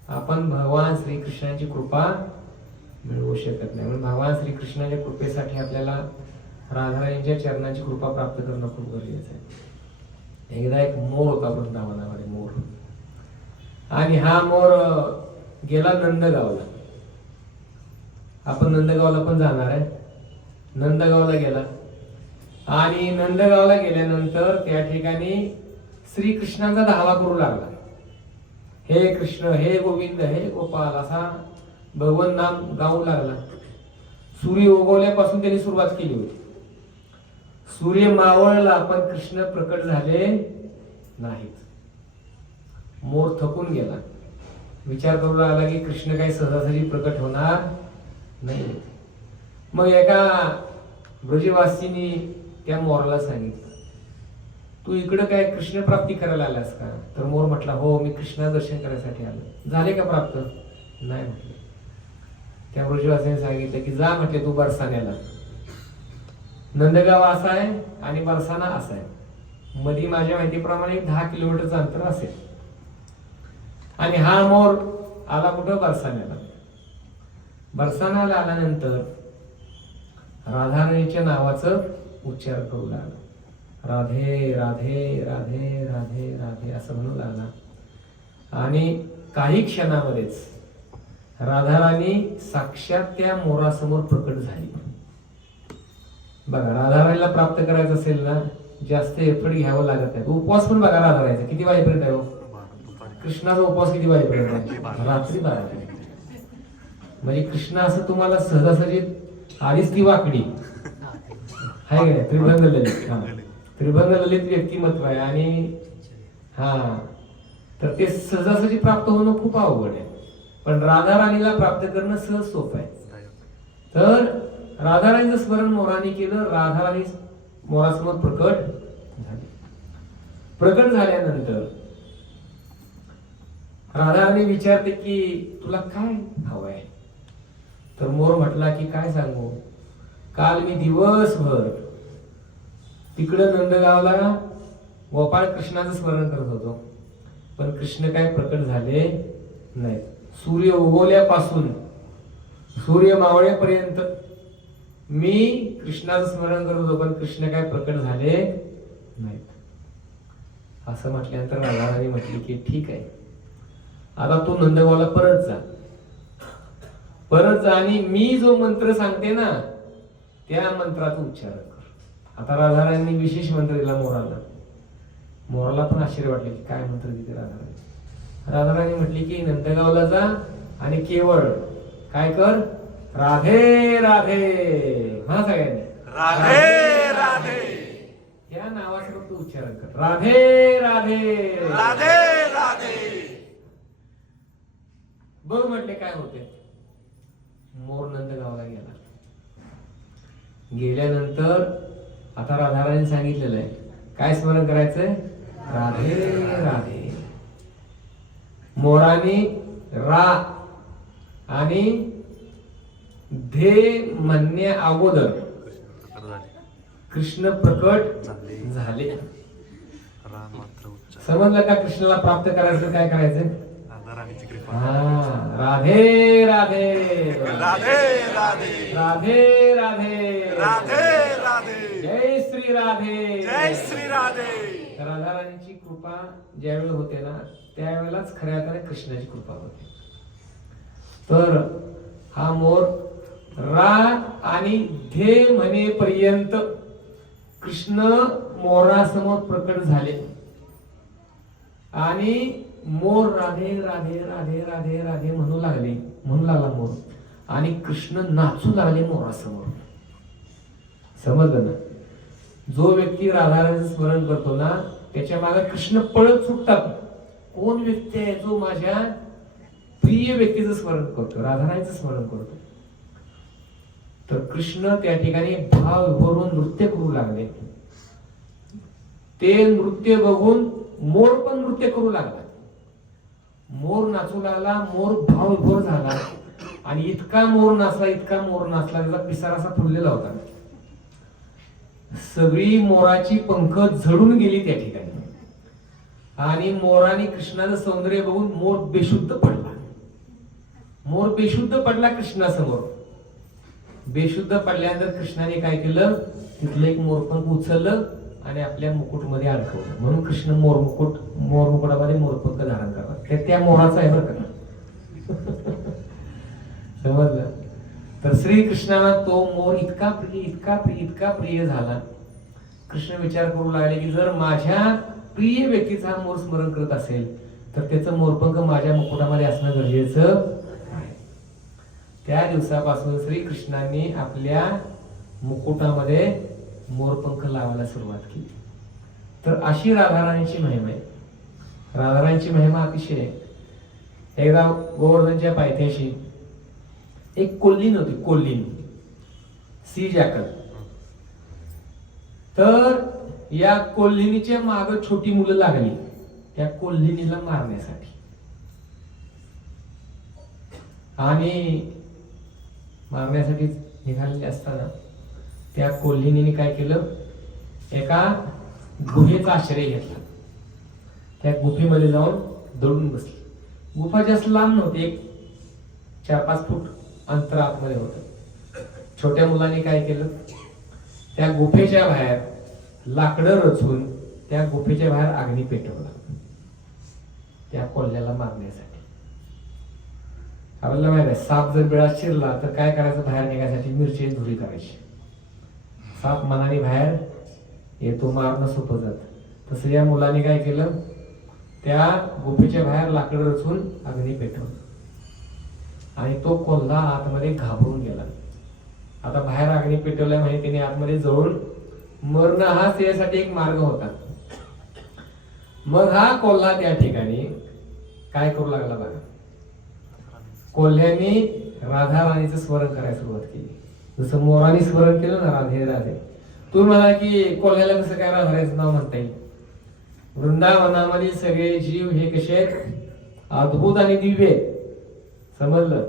आपण भगवान श्रीकृष्णाची कृपा मिळवू शकत नाही. म्हणून भगवान श्रीकृष्णाच्या कृपेसाठी आपल्याला राधाराणीच्या चरणाची कृपा प्राप्त करणं खूप गरजेचं आहे. एकदा एक मोर होता वृंदावनामध्ये, मोर. आणि हा मोर गेला नंदगावला. आपण नंदगावला पण जाणार आहे. नंदगावला गेला आणि नंदगावला गेल्यानंतर त्या ठिकाणी श्रीकृष्णाचा धावा करू लागला. हे कृष्ण, हे गोविंद, हे गोपाल, असा भगवन नाम गाऊ लागला. सूर्य उगवल्यापासून त्यांनी सुरुवात केली होती. सूर्य मावळला पण कृष्ण प्रकट झाले नाहीत. मोर थकून गेला. विचार करू लागला की कृष्ण काही सहजासहजी प्रकट होणार नाही. मग एका ब्रजवासीनी त्या मोराला सांगितलं, तू इकडे काय कृष्ण प्राप्ती करायला आलास का? तर मोर म्हटला, हो, मी कृष्ण दर्शन करायसाठी आलो. झाले का प्राप्त? नाही म्हटले. त्या ब्रजवासीने सांगितलं की जा म्हटले तू बरसाण्याला. नंदगाव असा आहे आणि बरसाना असा आहे, मध्ये माझ्या माहितीप्रमाणे 10 किलोमीटरचं अंतर असेल. आणि हा मोर आला कुठं? बरसाण्याला. बरसाण्याला आल्यानंतर राधाराणीच्या नावाचं उच्चार करू लागला. राधे राधे राधे राधे राधे असं म्हणू लागला. आणि काही क्षणामध्येच राधाराणी साक्षात त्या मोरासमोर प्रकट झाली. बघा, राधाराणीला प्राप्त करायचं असेल ना, जास्त एफर्ट घ्यावं लागत नाही. उपवास पण बघा राधाराणीचा किती वाजेपर्यंत आहे हो? कृष्णाचा उपवास किती वाजेपर्यंत आहे? रात्री 12. म्हणजे कृष्ण असं तुम्हाला सहजासहजी आधीच ती वाकडी आहे का नाही? त्रिभंग ललित. हा, त्रिभंग ललित व्यक्तिमत्व आहे. आणि हा, तर ते सहजासहजी प्राप्त होणं खूप अवघड आहे. पण राधाराणीला प्राप्त करणं सहज सोपं आहे. तर राधाराणीचं स्मरण मोराने केलं. राधाराणी मोरासमोर प्रकट झाली. प्रकट झाल्यानंतर राधाराणी विचारते की तुला काय हवंय? तर मोर म्हटला की काय सांगू, काल मी दिवसभर तिकडं नंदगावला गोपाळ कृष्णाचं स्मरण करत होतो, पण कृष्ण काय प्रकट झाले नाही. सूर्य उगवल्यापासून सूर्य मावळेपर्यंत मी कृष्णाचं स्मरण करत होतो, पण कृष्ण काय प्रकट झाले नाहीत. असं म्हटल्यानंतर राधाराणी म्हटली की ठीक आहे, आता तू नंदगावला परत जा आणि मी जो मंत्र सांगते ना त्या मंत्राचा उच्चार कर. आता राधाराणी विशेष मंत्र दिला मोराला पण आश्चर्य वाटले की काय मंत्र दिले राधाराणी म्हटली की नंदगावला जा आणि केवळ काय कर, राधे राधे हा सगळ्यांनी राधे राधे या नावाचं फक्त उच्चारण कर, राधे राधे राधे राधे. बघ म्हटले काय होते. मोर नंदगावला गेल्यानंतर आता राधाराणी सांगितलेलं आहे काय स्मरण करायचंय, राधे राधे. मोराने रा आणि धे म्हणण्या अगोदर कृष्ण प्रकट झाले. राम मात्र उच्चार. समजलं का? कृष्णाला प्राप्त करायचं काय करायचं? राधाराणीची कृपा. राधे राधे राधे राधे राधे राधे राधे राधे. जय श्री राधे जय श्री राधे. राधाराणीची कृपा ज्यावेळी होते ना त्यावेळेलाच खऱ्या अर्थाने कृष्णाची कृपा होते. तर हा मोर रा आणि धे म्हणेपर्यंत कृष्ण मोरासमोर प्रकट झाले आणि मोर राधे राधे राधे राधे राधे म्हणू लागला मोर आणि कृष्ण नाचू लागले मोरासमोर. समजलं ना? जो व्यक्ती राधाराणीचं स्मरण करतो ना त्याच्या मागे कृष्ण पळत सुटतात. कोण व्यक्ती आहे जो माझ्या प्रिय व्यक्तीचं स्मरण करतो, राधाराणीचं स्मरण करतो, तर कृष्ण त्या ठिकाणी भाव भरून नृत्य करू लागले. ते नृत्य बघून मोर पण नृत्य करू लागला. मोर नाचू लागला, मोर भावभोर झाला आणि इतका मोर नाचला त्याचा पिसारा असा फुललेला होता. सगळी मोराची पंख झडून गेली त्या ठिकाणी आणि मोराने कृष्णाचं सौंदर्य बघून मोर बेशुद्ध पडला कृष्णासमोर. बेशुद्ध पडल्यानंतर कृष्णाने काय केलं, तिथलं एक मोरपंख उचललं आणि आपल्या मुकुटमध्ये अडकवलं. म्हणून कृष्ण मोरमुकुटामध्ये मोरपंख धारण करतात. त्या मोराचा आहे बरं का. समजलं? तर श्रीकृष्णाला तो मोर इतका प्रिय झाला. कृष्ण विचार करू लागले की जर माझ्या प्रिय व्यक्तीचा मोर स्मरण करत असेल तर त्याचं मोरपंख माझ्या मुकुटामध्ये असणं गरजेचं आहे. त्या दिवसापासून श्रीकृष्णांनी आपल्या मुकुटामध्ये मोरपंख लावायला सुरुवात केली. तर अशी राधाराणीची महिमा आहे. राधाराणीची महिमा अतिशय. एकदा गोवर्धनच्या पायथ्याशी एक कोल्हीण होती, सी जॅकल. तर या कोल्हिणीच्या माग छोटी मुलं लागली त्या कोल्हिणीला मारण्यासाठी. आणि मारण्यासाठी निघालेले असताना त्या कोल्हिणीने काय केलं, एका गुहेचा आश्रय घेतला. त्या गुफेमध्ये जाऊन दडून बसली. गुफा जास्त लांब नव्हती, एक 4-5 फूट अंतर आतमध्ये होतं. छोट्या मुलाने काय केलं, त्या गुफेच्या बाहेर लाकडं रचून त्या गुफेच्या बाहेर अग्नी पेटवला त्या कोल्ह्याला मारण्यासाठी. आपल्याला माहिती आहे साप जर बिळात शिरला तर काय करायचं, बाहेर निघायसाठी मिरची धुरी करायची. साप मनाने बाहेर येतो, मारणं सोपं जात. तसं या मुलाने काय केलं, त्या गुफेच्या बाहेर लाकडं रचून अग्नी पेटवलं आणि तो कोल्हा आतमध्ये घाबरून गेला. आता बाहेर अग्नी पेटवल्या म्हणजे त्याने आतमध्ये जळून मरण हा त्यासाठी एक मार्ग होता. मग हा कोल्हा त्या ठिकाणी काय करू लागला बघा, कोल्ह्याने राधाराणीचं स्मरण करायला सुरुवात केली. जसं मोराने स्मरण केलं ना राधे राधे. तू म्हणा की कोल्ह्याला कसं काय राधाराणीचं नाव म्हणता येईल. वृंदावनामध्ये सगळे जीव हे कसे आहेत, अद्भुत आणि दिव्य आहे. समजलं?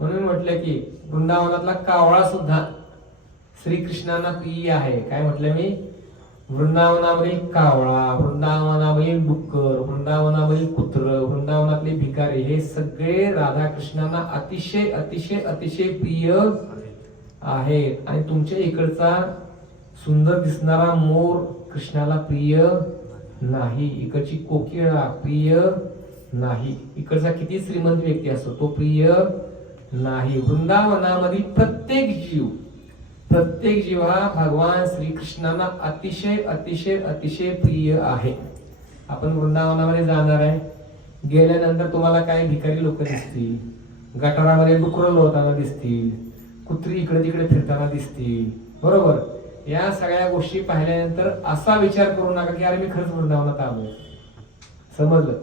म्हणून म्हटलं की वृंदावनातला कावळा सुद्धा श्रीकृष्णांना प्रिय आहे. काय म्हटलं मी? वृंदावनामधील कावळा, वृंदावनामधील डुक्कर, वृंदावनामधील कुत्र, वृंदावनातले भिकारी हे सगळे राधाकृष्णांना अतिशय अतिशय अतिशय प्रिय आहेत. आणि तुमच्या इकडचा सुंदर दिसणारा मोर कृष्णाला प्रिय नाही, इकडची कोकिळा प्रिय नाही, इकडचा किती श्रीमंत व्यक्ती असतो तो प्रिय नाही. वृंदावनामधील प्रत्येक जीव हा भगवान श्रीकृष्णांना अतिशय अतिशय अतिशय प्रिय आहे. आपण वृंदावनामध्ये जाणार आहे, गेल्यानंतर तुम्हाला काही भिकारी लोक दिसतील, गटारामध्ये डुकरं लोळताना दिसतील, कुत्री इकडे तिकडे फिरताना दिसतील, बरोबर? या सगळ्या गोष्टी पाहिल्यानंतर असा विचार करू नका की अरे मी खरंच वृंदावनात आलोय. समजलं?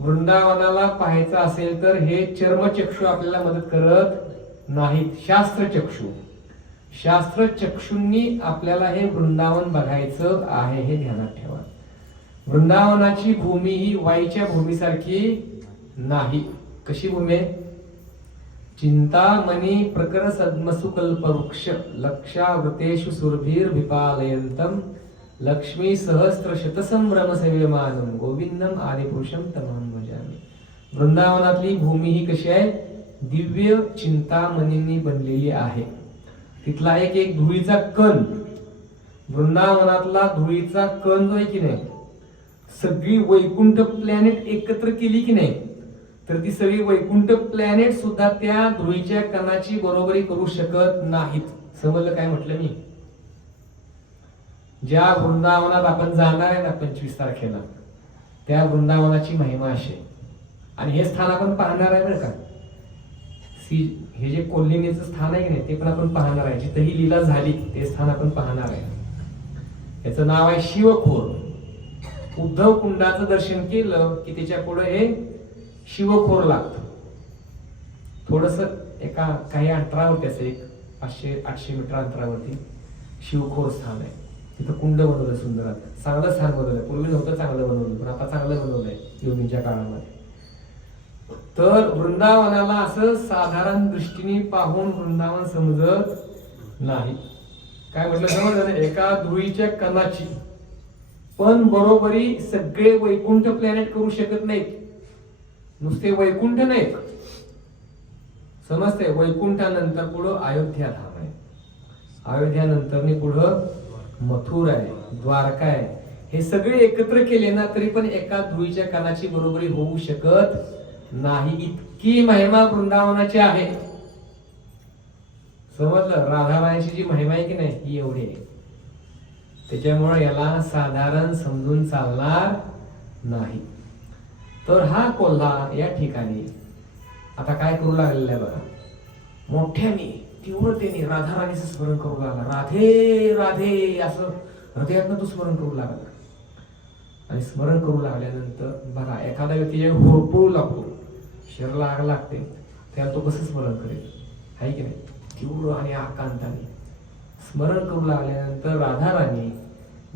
वृंदावनाला पाहायचं असेल तर हे चर्मचक्षु आपल्याला मदत करत नाहीत, शास्त्रचक्षूंनी आपल्याला हे वृंदावन बघायचं आहे, हे ध्यानात ठेवा. वृंदावनाची भूमी ही वाईच्या भूमीसारखी नाही. कशी भूमी आहे? चिंतामणी प्रकर सद्मसुकल्प वृक्ष लक्षावृतेषु सुरभिर्विपालयन्तं लक्ष्मी सहस्त्र शतसंभ्रम सेव्यमानं गोविंदम आदिपुरुषम तमहं भजामि. वृंदावनातली भूमी ही कशी आहे? दिव्य चिंतामणींनी बनलेली आहे. तिथला एक धुळीचा कण, वृंदावनातला धुळीचा कण जो आहे की नाही, सगळी वैकुंठ प्लॅनेट एकत्र केली की नाही तर ती सगळी वैकुंठ प्लॅनेट सुद्धा त्या धुळीच्या कणाची बरोबरी करू शकत नाहीत. समजलं काय म्हटलं मी? ज्या वृंदावनात आपण जाणार आहे ना 25 तारखेला, त्या वृंदावनाची महिमा अशी. आणि हे स्थान आपण पाहणार आहे बरं का. हे जे कोल्हिनीचं स्थान आहे की नाही ते पण आपण पाहणार आहे. जिथे ही लीला झाली ते स्थान आपण पाहणार आहे. याचं नाव आहे शिवखोर. उद्धव कुंडाचं दर्शन केलं की त्याच्या पुढे हे शिवखोर लागतं. थोडस एका काही अंतरावरती असं एक 500-800 मीटर अंतरावरती शिवखोर स्थान आहे. तिथं कुंड बनवलंय सुंदर, चांगलं स्थान बनवलंय. पूर्वी नव्हतं चांगलं बनवलं, पण आता चांगलं बनवलंय योगींच्या काळामध्ये. तर वृंदावनाला असं साधारण दृष्टीने पाहून वृंदावन समजत नाही. काय म्हटलं समजलं? एका धुळीच्या कणाची पण बरोबरी सगळे वैकुंठ प्लॅनेट करू शकत नाहीत. नुसते वैकुंठ नाहीत, समजते? वैकुंठानंतर पुढं अयोध्या धाम आहे, अयोध्यानंतर पुढं मथुरा आहे, द्वारका आहे. हे सगळे एकत्र केले ना तरी पण एका धुळीच्या कणाची बरोबरी होऊ शकत नाही. इतकी महिमा वृंदावनाची आहे. समजलं? राधाराणीची जी महिमा आहे की नाही ही एवढी आहे. त्याच्यामुळे याला साधारण समजून चालणार नाही. तर हा कोल्हा या ठिकाणी आता काय करू लागलेला आहे बघा. मोठ्याने तीव्रतेने राधाराणीचं स्मरण करू लागला. राधे राधे असं हृदयातनं तो स्मरण करू लागला. आणि स्मरण करू लागल्यानंतर बघा एखादा व्यक्ती जे होरपळू लागतो, शरीराला आग लागते, त्याला तो कसं स्मरण करेल? आहे की नाही? तीव्र आणि आकांताने स्मरण करू लागल्यानंतर राधाराणी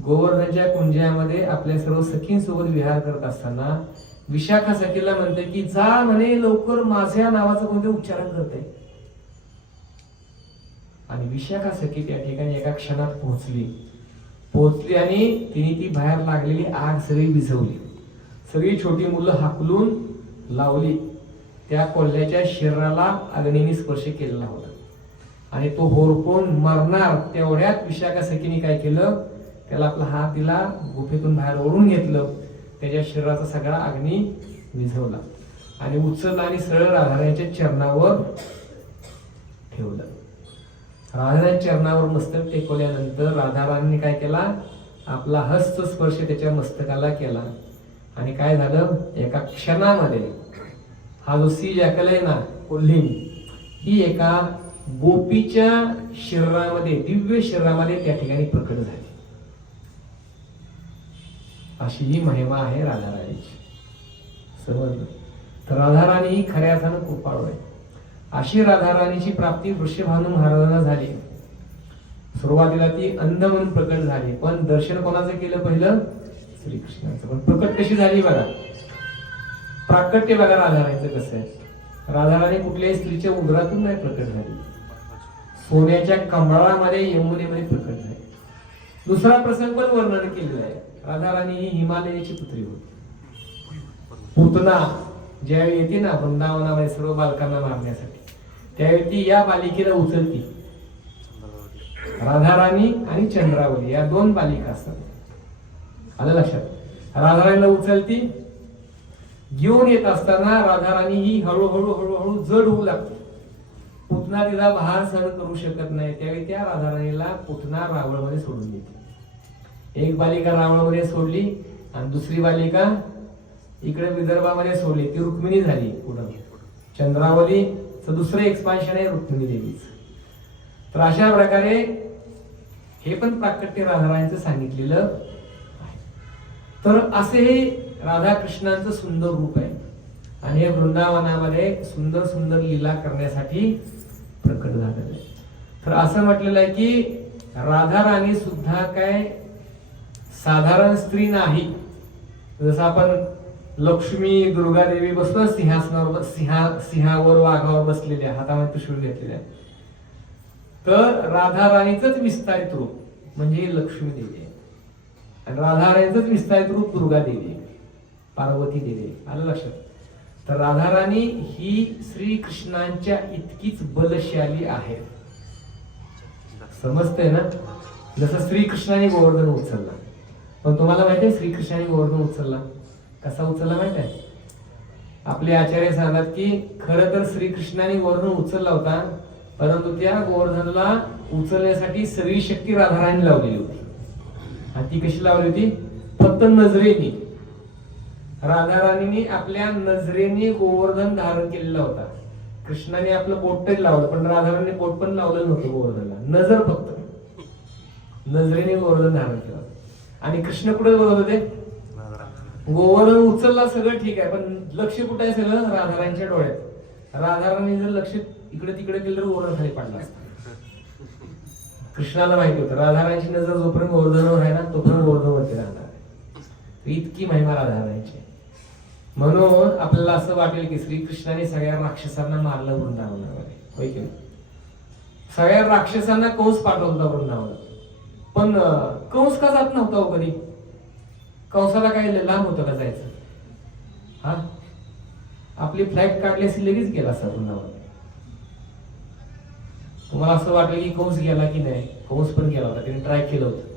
गोवर्धनच्या कुंजामध्ये आपल्या सर्व सखींसोबत विहार करत असताना विशाखा सखीला म्हणते की जा म्हणे लवकर माझ्या नावाचं कोणते उच्चारण करते. आणि विशाखा सखी त्या ठिकाणी एका क्षणात पोहोचली आणि तिने ती बाहेर लागलेली आग सगळी विझवली. सगळी छोटी मुलं हाकलून लावली. त्या कोल्ह्याच्या शरीराला अग्नीने स्पर्श केलेला होता आणि तो होरपळून मरणार तेवढ्यात विशाखा सखीने काय केलं? त्याला आपला हात दिला, गुफेतून बाहेर ओढून घेतलं, त्याच्या शरीराचा सगळा अग्नी विझवला आणि उचलला आणि सरळ राधाराणीच्या चरणावर ठेवलं. राधाराणीच्या चरणावर मस्तक टेकवल्यानंतर राधाराणीने काय केला? आपला हस्त स्पर्श त्याच्या मस्तकाला केला आणि काय झालं? एका क्षणामध्ये हा जो सी जॅकल आहे ना कोल्ही, ही एका गोपीच्या शरीरामध्ये, दिव्य शरीरामध्ये त्या ठिकाणी प्रकट झाली. अशी ही महिमा आहे राधाराणीची. समजलं? तर राधाराणी ही खऱ्या अर्थानं कृपाळू आहे. अशी राधाराणीची प्राप्ती वृषभानु महाराजांना झाली. सुरुवातीला ती अंध म्हणून प्रकट झाली, पण दर्शन कोणाचं केलं? पहिलं श्रीकृष्णाचं. पण प्रकट कशी झाली बघा. प्राकट्य बघा राधाराणीचं कसं आहे. राधाराणी कुठल्याही स्त्रीच्या उदरातून नाही प्रकट झाली, सोन्याच्या कमळामध्ये यमुनेमध्ये प्रकट झाली. दुसरा प्रसंग पण वर्णन केलेला आहे. राधाराणी ही हिमालयाची पुत्री होती. पूतना ज्यावेळी येते ना वृंदावनामध्ये सर्व बालकांना मारण्यासाठी, त्यावेळी ती या बालिकेला उचलती. राधाराणी आणि चंद्रावली या दोन बालिका असतात. आलं लक्षात. राधाराणीला उचलती, घेऊन येत असताना राधाराणी ही हळूहळू हळूहळू जड होऊ लागते. पुतना तिला भार सहन करू शकत नाही, त्यावेळी त्या राधाराणीला पुतना रावळमध्ये सोडून देते. एक बालिका रावळमध्ये सोडली आणि दुसरी बालिका इकडे विदर्भामध्ये सोडली, ती रुक्मिणी झाली. पुढं चंद्रावलीचं दुसरं एक्सपान्शन आहे रुक्मिणी देवीचं. तर अशा प्रकारे हे पण प्राकट्य राधाराणीचं सांगितलेलं आहे. तर असे हे राधाकृष्णांचं सुंदर रूप आहे आणि हे वृंदावनामध्ये सुंदर सुंदर लीला करण्यासाठी प्रकट झालेलं आहे. तर असं म्हटलेलं आहे की राधाराणी सुद्धा काय साधारण स्त्री नाही. जसं आपण लक्ष्मी दुर्गा देवी बसलो सिंहासनावर, सिंहावर वाघावर बसलेल्या, हातामध्ये त्रिशूळ घेतलेल्या, तर राधाराणीचंच विस्तारित रूप म्हणजे लक्ष्मी देवी आहे आणि राधाराणीचंच विस्तारित रूप दुर्गा देवी आहे, पार्वती देवी. आलं लक्षात. तर राधाराणी ही श्रीकृष्णांच्या इतकीच बलशाली आहे. समजतंय ना. जसं श्रीकृष्णाने गोवर्धन उचलला, पण तुम्हाला माहिती आहे श्रीकृष्णाने गोवर्धन उचलला कसा उचलला माहित आहे. आपले आचार्य सांगतात की खरं तर श्रीकृष्णाने गोवर्धन उचलला होता, परंतु त्या गोवर्धनला उचलण्यासाठी सगळी शक्ती राधाराणी लावलेली होती. आणि ती कशी लावली होती? फक्त नजरेने. राधाराणीने आपल्या नजरेने गोवर्धन धारण केलेला होता. कृष्णाने आपलं बोट तरी लावलं, पण राधाराणीने बोट पण लावलं नव्हतं गोवर्धनला. नजर फक्त नजरेने गोवर्धन धारण केलं. आणि कृष्ण कुठे बघत होते? गोवर्धन उचलला सगळं ठीक आहे, पण लक्ष कुठे आहे? सगळं राधाराणीच्या डोळ्यात. राधाराणी जर लक्ष इकडे तिकडे केलं तर गोवर्धन खाली पडला असता. कृष्णाला माहिती होतं राधाराणीची नजर जोपर्यंत गोवर्धनावर आहे ना तोपर्यंत गोवर्धनवरती राहणार आहे. इतकी महिमा राधाराणीची. म्हणून आपल्याला असं वाटेल की श्रीकृष्णाने सगळ्या राक्षसांना मारलं वृंदावनामध्ये, होय की नाही? सगळ्या राक्षसांना कंस पाठवला वृंदावनात, पण कंस का जात नव्हता हो कधी? कंसाला काय लांब होतं का जायचं? हा, आपली फ्लाईट काढली असेल लगेच गेला असता वृंदावन. तुम्हाला असं वाटलं की कंस गेला की नाही? कंस पण गेला होता, त्याने ट्राय केलं होतं.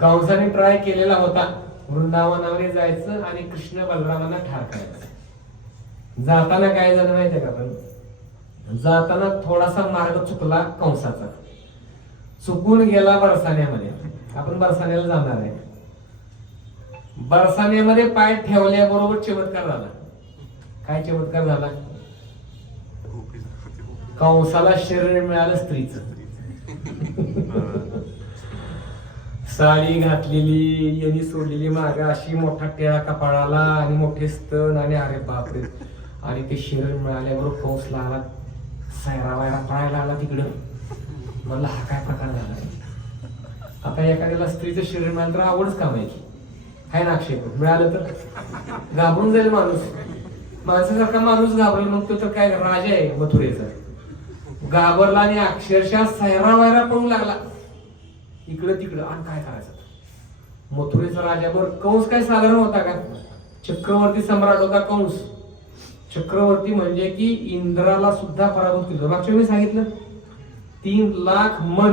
कंसाने ट्राय केलेला होता वृंदावनामध्ये जायचं आणि कृष्ण बलरामांना ठार करायचं. जाताना काय झालं माहितीये का? पण जाताना थोडासा मार्ग चुकला कंसाचा, चुकून गेला बरसाण्यामध्ये. आपण बरसाण्याला जाणार आहे. बरसाण्यामध्ये पाय ठेवल्याबरोबर चमत्कार झाला. काय चमत्कार झाला? कंसाला शरीर मिळालं स्त्रीचं. साडी घातलेली, यांनी सोडलेली माग अशी, मोठा टेळा कपाळाला आणि मोठे स्तन आणि अरे बापरे. आणि ते शरीर मिळाल्याबरोबर कंस लागला सायरा वायरा पळायला लागला तिकडं. म्हणलं हा काय प्रकार झाला? आता एखाद्याला स्त्रीचं शरीर मिळालं तर आवडच काम आहे की, हाय ना आक्षेप. मिळालं तर घाबरून जाईल माणूस. माणसासारखा माणूस घाबरेल मग तो तर काय राजा आहे मथुरेचा. घाबरला आणि अक्षरशः सायरा वायरा पळू लागला इकडं तिकडं. आणि काय करायचं? मथुरेचा राजावर कंस काय साधारण होता का? चक्रवर्ती सम्राट होता कंस. चक्रवर्ती म्हणजे की इंद्राला सुद्धा पराभूत केलं. मागच्या मी सांगितलं 3 लाख मन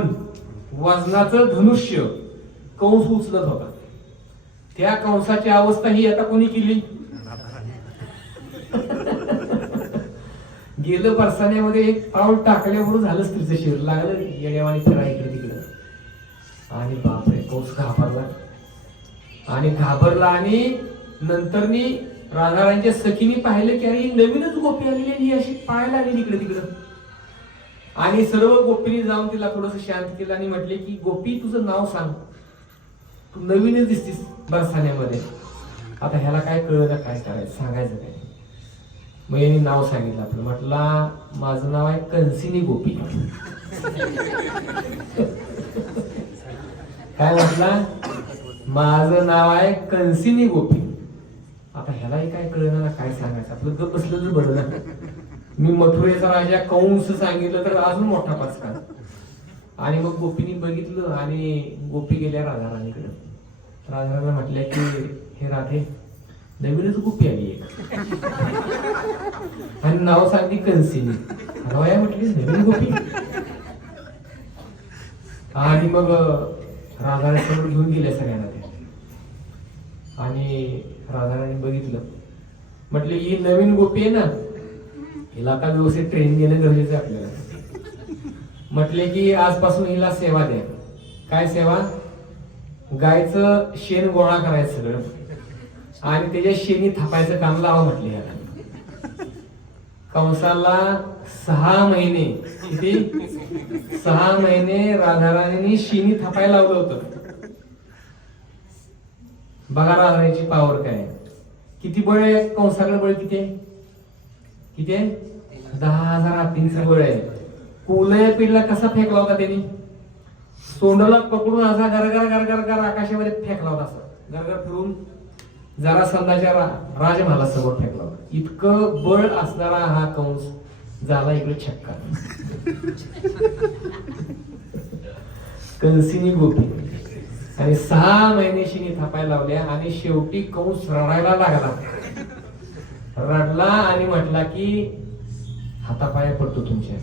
वजनाचं धनुष्य कंस उचलत होता. त्या कंसाची अवस्था ही आता कोणी केली? गेलं बरसाण्यामध्ये एक पाऊल टाकल्यावर झालं स्त्रीचं शरीर लागलं येड्यावानी फिरा इकडे तिकडे. आणि बापरे कंस घाबरला. आणि नंतरनी राधाराणीच्या सखीने पाहिलं की अरे नवीनच गोपी आलेली, ही अशी पाहायला आलेली इकडे तिकडं. आणि सर्व गोपींनी जाऊन तिला थोडस शांत केलं आणि म्हटले की गोपी तुझं नाव सांग, तू नवीनच दिसतीस बरसाण्यामध्ये. आता ह्याला काय कळलं काय करायचं, सांगायचं काय? मग यांनी नाव सांगितलं आपलं. म्हटलं माझं नाव आहे कंसिनी गोपी. काय म्हटलं? माझं नाव आहे कंसिनी गोपी. आता ह्याला ह्यालाही काय कळलं ना काय सांगायचं, आपलं गप बसलं तर बरं ना. मी मथुरेचा राजा कंस सांगितलं तर अजून मोठा पचका. आणि मग गोपीनी बघितलं आणि गोपी गेल्या राधाराणीकडे. राधाराणी म्हटल्या की हे राधे, नवीनच गोपी आली एक आणि नाव सांगते कंसिनी. रवया म्हटली नवीन गोपी. आणि मग राधाराणी समोर घेऊन गेल्या सगळ्यांना ते. आणि राधाराणी बघितलं, म्हटले ही नवीन गोपी आहे ना, हिला का व्यवस्थित ट्रेन देणं गरजेचं आहे आपल्याला. म्हटले की आजपासून हिला सेवा द्या. काय सेवा? गायचं शेण गोळा करायचं सगळं आणि त्याच्या शेणी थापायचं काम लावा म्हटले याला. कंसाला 6 महिने, किती 6 महिने राधाराणींनी शेणी थापायला लावलं होतं. बघा राधाराणीची पावर काय. किती बळ आहे कंसाकडे? बळ किती आहे? किती आहे? 10,000 हातींचं बळ आहे. कुलय पिढला कसा फेकला होता त्यांनी? सोंडाला पकडून असा गरगर गरगर गर आकाशामध्ये फेकला होता. असं गरगर फिरून जरा संदाच्या राजमहालासमोर फेकला होता. इतकं बळ असणारा हा कंस झाला इकडे छक्का. कंसिनी गोपी. आणि 6 महिने शिनी थापायला लावल्या आणि शेवटी कंस रडायला लागला. रडला आणि म्हटला की हातापाया पडतो तुमच्या.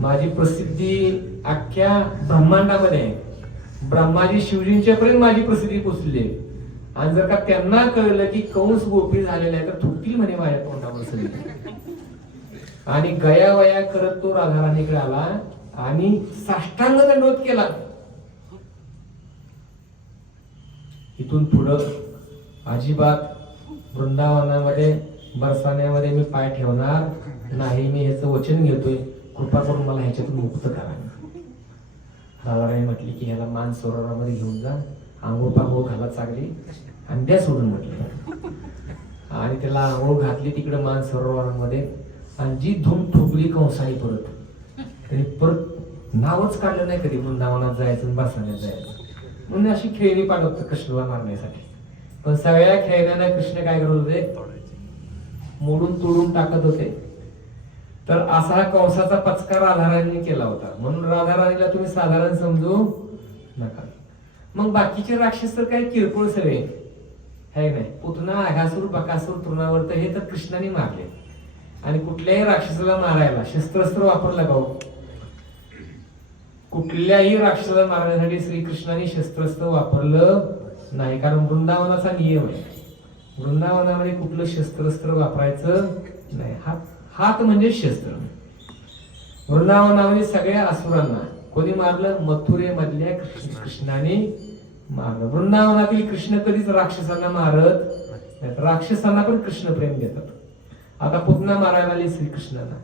माझी प्रसिद्धी अख्ख्या ब्रह्मांडामध्ये आहे. ब्रह्माजी शिवजींच्या पर्यंत माझी प्रसिद्धी पोचली आहे. आणि जर का त्यांना कळलं की कंस गोपी झालेला आहे तर थुकतील म्हणे माझ्या तोंडावर सगळी. आणि गया वया करत तो राधाराणीकडे आला आणि साष्टांग दंडवत केला. इथून पुढं अजिबात वृंदावनामध्ये बरसाण्यामध्ये मी पाय ठेवणार नाही. मी ह्याचं वचन घेतोय, कृपा करून मला ह्याच्यातून मुक्त करा. राधाराणी म्हटली की ह्याला मान सरोवरामध्ये घेऊन जा, आंघोळ पांघोळ घाला चांगली आणि द्या सोडून म्हटलं. आणि त्याला आंघोळ घातली तिकडे मान सरोवरामध्ये. आणि जी धूम ठोकली कंसाने त्यांनी परत नावच काढलं नाही कधी वृंदावनात जायचं बरसाण्यात जायचं. म्हणून अशी खेळणी पाठवत कृष्णाला मारण्यासाठी. पण सगळ्या खेळण्यांना कृष्ण काय करत होते? मोडून तोडून टाकत होते. तर असा हा कंसाचा पचका राधाराणीने केला होता. म्हणून राधाराणीला तुम्ही साधारण समजू नका. मग बाकीचे राक्षस तर काय किरकोळ सगळे आहे नाही. पुतना, अघासूर, बकासूर, तृणावर्त हे तर कृष्णाने मारले. आणि कुठल्याही राक्षसाला मारायला शस्त्रास्त्र वापरलं का? कुठल्याही राक्षसाला मारण्यासाठी श्रीकृष्णाने शस्त्रास्त्र वापरलं नाही. कारण वृंदावनाचा नियम आहे, वृंदावनामध्ये कुठलं शस्त्रास्त्र वापरायचं नाही. हात म्हणजे शस्त्र. वृंदावनामध्ये सगळ्या असुरांना कोणी मारलं? मथुरेमधल्या कृष्णाने मारलं. वृंदावनातील कृष्ण कधीच राक्षसांना मारत नाही. राक्षसांना पण कृष्ण प्रेम देतात. आता पुतना मारायला आली श्रीकृष्णाला.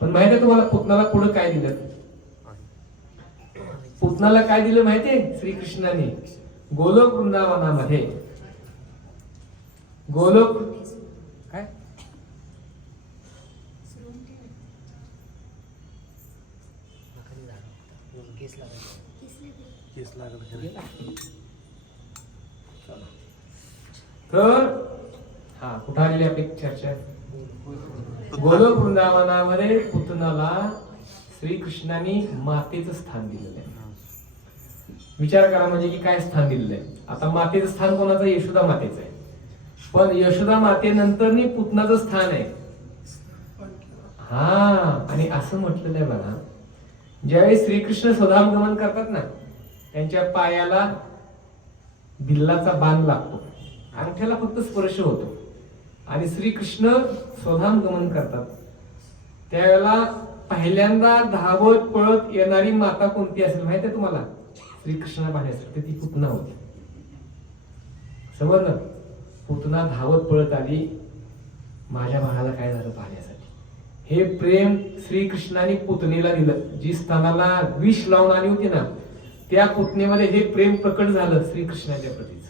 पण माहिती आहे तुम्हाला पुतनाला पुढे काय दिलं? पुतनाला काय दिलं माहितीये श्रीकृष्णाने? गोलोक वृंदावनामध्ये गोलोक काय तर हा कुठं आलेली आपली चर्चा? गोलोक वृंदावनामध्ये पुतनाला श्रीकृष्णाने मातेचं स्थान दिलेलं आहे. विचार करा म्हणजे की काय स्थान दिलेलं आहे. आता मातेचं स्थान कोणाचं? यशोदा मातेचं आहे. पण यशोदा मातेनंतर पुतनाचं स्थान आहे. हा, आणि असं म्हटलेलं आहे बघा, ज्यावेळी श्रीकृष्ण स्वधामगमन करतात ना, त्यांच्या पायाला भिल्लाचा बाण लागतो, अंगठ्याला फक्त स्पर्श होतो. आणि श्रीकृष्ण स्वधामगमन करतात त्यावेळेला पहिल्यांदा धावत पळत येणारी माता कोणती असेल माहिती आहे तुम्हाला? श्रीकृष्ण पाहण्यासाठी ती पुतना होती. समजलं? पुतना धावत पळत आली माझ्या बाळाला काय झालं पाहण्यासाठी. हे प्रेम श्रीकृष्णाने पुतणीला दिलं. जी स्तनाला विष लावून आली होती ना, त्या पुतणीमध्ये हे प्रेम प्रकट झालं श्रीकृष्णाच्या प्रतीच.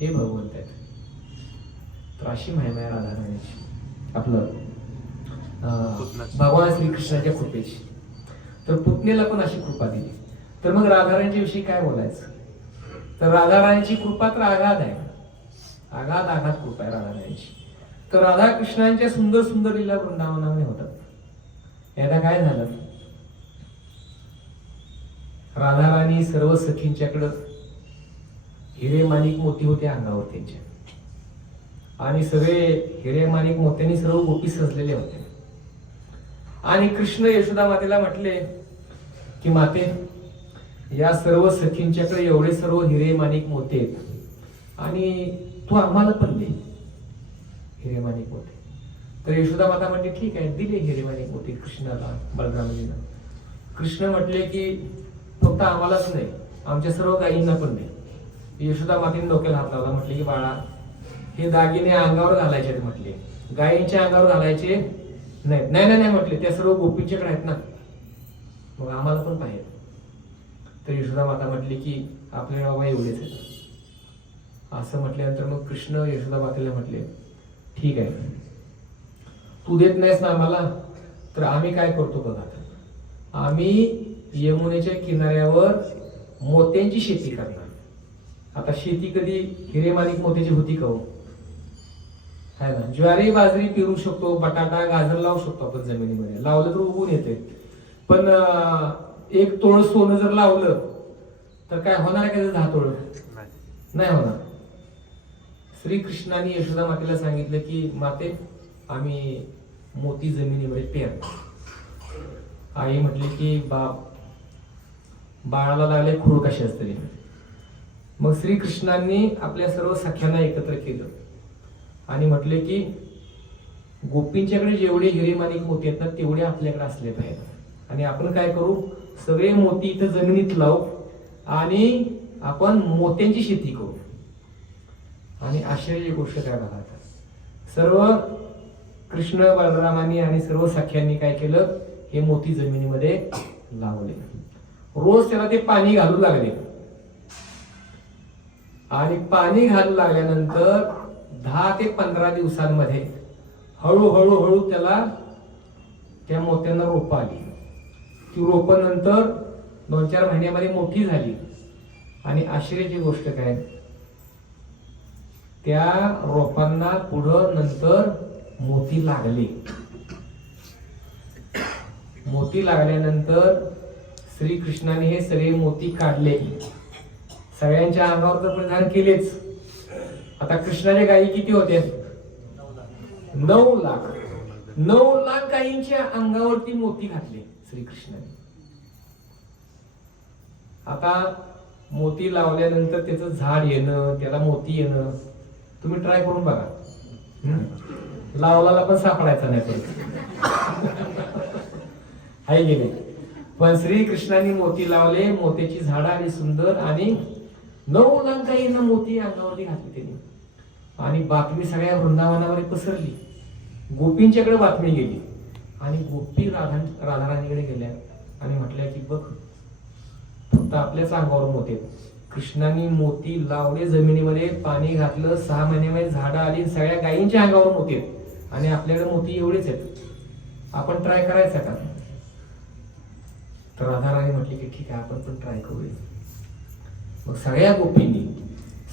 हे भगवंत आहेत. तर अशी महिमा आहे राधाराणीची, आपलं भगवान श्रीकृष्णाच्या कृपेची. तर पुतणीला पण अशी कृपा दिली. तर मग राधाराणीच्या विषयी काय बोलायचं? तर राधाराणीची कृपा तर आगाध आहे. आघात आघात कृपा आहे राधाराणीची. तर राधाकृष्णांच्या सुंदर सुंदर लीला वृंदावनामध्ये होतात. एकदा काय झालं, राधाराणी सर्व सखींच्याकडं हिरे माणिक मोती होते अंगावर त्यांच्या, आणि सगळे हिरे माणिक मोत्यांनी सर्व गोपी सजलेले होते. आणि कृष्ण यशोदा मातेला म्हटले की माते, या सर्व सखींच्याकडे एवढे सर्व हिरे माणिक मोती आहेत, आणि तू आम्हाला पण दे हिरे माणिक मोती. तर यशोदा माता म्हटली ठीक आहे, दिले हिरे माणिक मोती कृष्णाला, बलरामाजीला. कृष्ण म्हटले की फक्त आम्हालाच नाही, आमच्या सर्व गायींना पण दे. यशोदा मातेने डोक्याला हात लावला, म्हटले की बाळा, हे दागिने अंगावर घालायचे म्हटले, गायींच्या अंगावर घालायचे नाही. नाही नाही म्हटले, त्या सर्व गोपींच्याकडे आहेत ना, मग आम्हाला पण पाहिजे. तर यशोदा माता म्हटली की आपले बाबा एवढेच आहेत. असं म्हटल्यानंतर मग कृष्ण यशोदा मातेला म्हटले ठीक आहे, तू देत नाहीस ना आम्हाला, तर आम्ही काय करतो बघा, आम्ही यमुनेच्या किनाऱ्यावर मोत्यांची शेती करणार. आता शेती कधी हिरे माणिक मोत्याची होती का हो? आहे ना. ज्वारी बाजरी पेरू शकतो, बटाटा गाजर लावू शकतो आपण जमिनीमध्ये, लावलं तर उगवून येते. पण एक तोळ सोनं जर लावलं तर काय होणार आहे का 10 तोळ? नाही होणार. श्रीकृष्णाने यशोदा मातेला सांगितलं की माते, आम्ही मोती जमिनीमध्ये पेरतो. आई म्हटली की बाळाला लागले खूळ कशी असते. मग श्रीकृष्णांनी आपल्या सर्व सख्यांना एकत्र केलं आणि म्हटले की गोपींच्याकडे जेवढे हिरे माणिक मोती आहेत ना, तेवढे आपल्याकडे असले पाहिजे. आणि आपण काय करू, सगळे मोती इथं जमिनीत लावू आणि आपण मोत्यांची शेती करू. आणि आश्चर्याची गोष्ट काय बघा, सर्व कृष्ण बलरामांनी आणि सर्व सख्यांनी काय केलं, हे मोती जमिनीमध्ये लावले. रोज त्याला ते पाणी घालू लागले. आणि पाणी घालू लागल्यानंतर 10 ते 15 दिवसांमध्ये हळूहळू त्याला त्या मोत्यांना रोपं आली. ती रोपं नंतर 2-4 महिन्यामध्ये मोठी झाली. आणि आश्चर्याची गोष्ट काय, त्या रोपांना पुढं नंतर मोती लागले. मोती लागल्यानंतर श्रीकृष्णाने हे सगळे मोती काढले, सगळ्यांच्या अंगावर तर परिधान केलेच. आता कृष्णाच्या गायी किती होते? 9 लाख. 9 लाख गायींच्या अंगावरती मोती घातले श्रीकृष्णाने. आता मोती लावल्यानंतर त्याचं झाड येणं, त्याला मोती येणं, तुम्ही ट्राय करून बघा. लावलाला पण सापडायचा नाही आहे गेले. पण श्रीकृष्णाने मोती लावले, मोत्याची झाडं आली सुंदर, आणि 9 लाख गायींना मोती अंगावरती घातले त्यांनी. आणि बातमी सगळ्या वृंदावनामध्ये पसरली. गोपींच्याकडे बातमी गेली आणि गोपी राधाराणीकडे गेल्या आणि म्हटल्या की बघ, फक्त आपल्याच अंगावर मोती. कृष्णाने मोती लावले जमिनीमध्ये, पाणी घातलं, 6 महिन्यामध्ये झाडं आली, सगळ्या गायींच्या अंगावर मोती आहेत, आणि आपल्याकडे मोती एवढेच आहेत, आपण ट्राय करायचा का? तर राधाराणी म्हटली की ठीक आहे, आपण पण ट्राय करूया. मग सगळ्या गोपींनी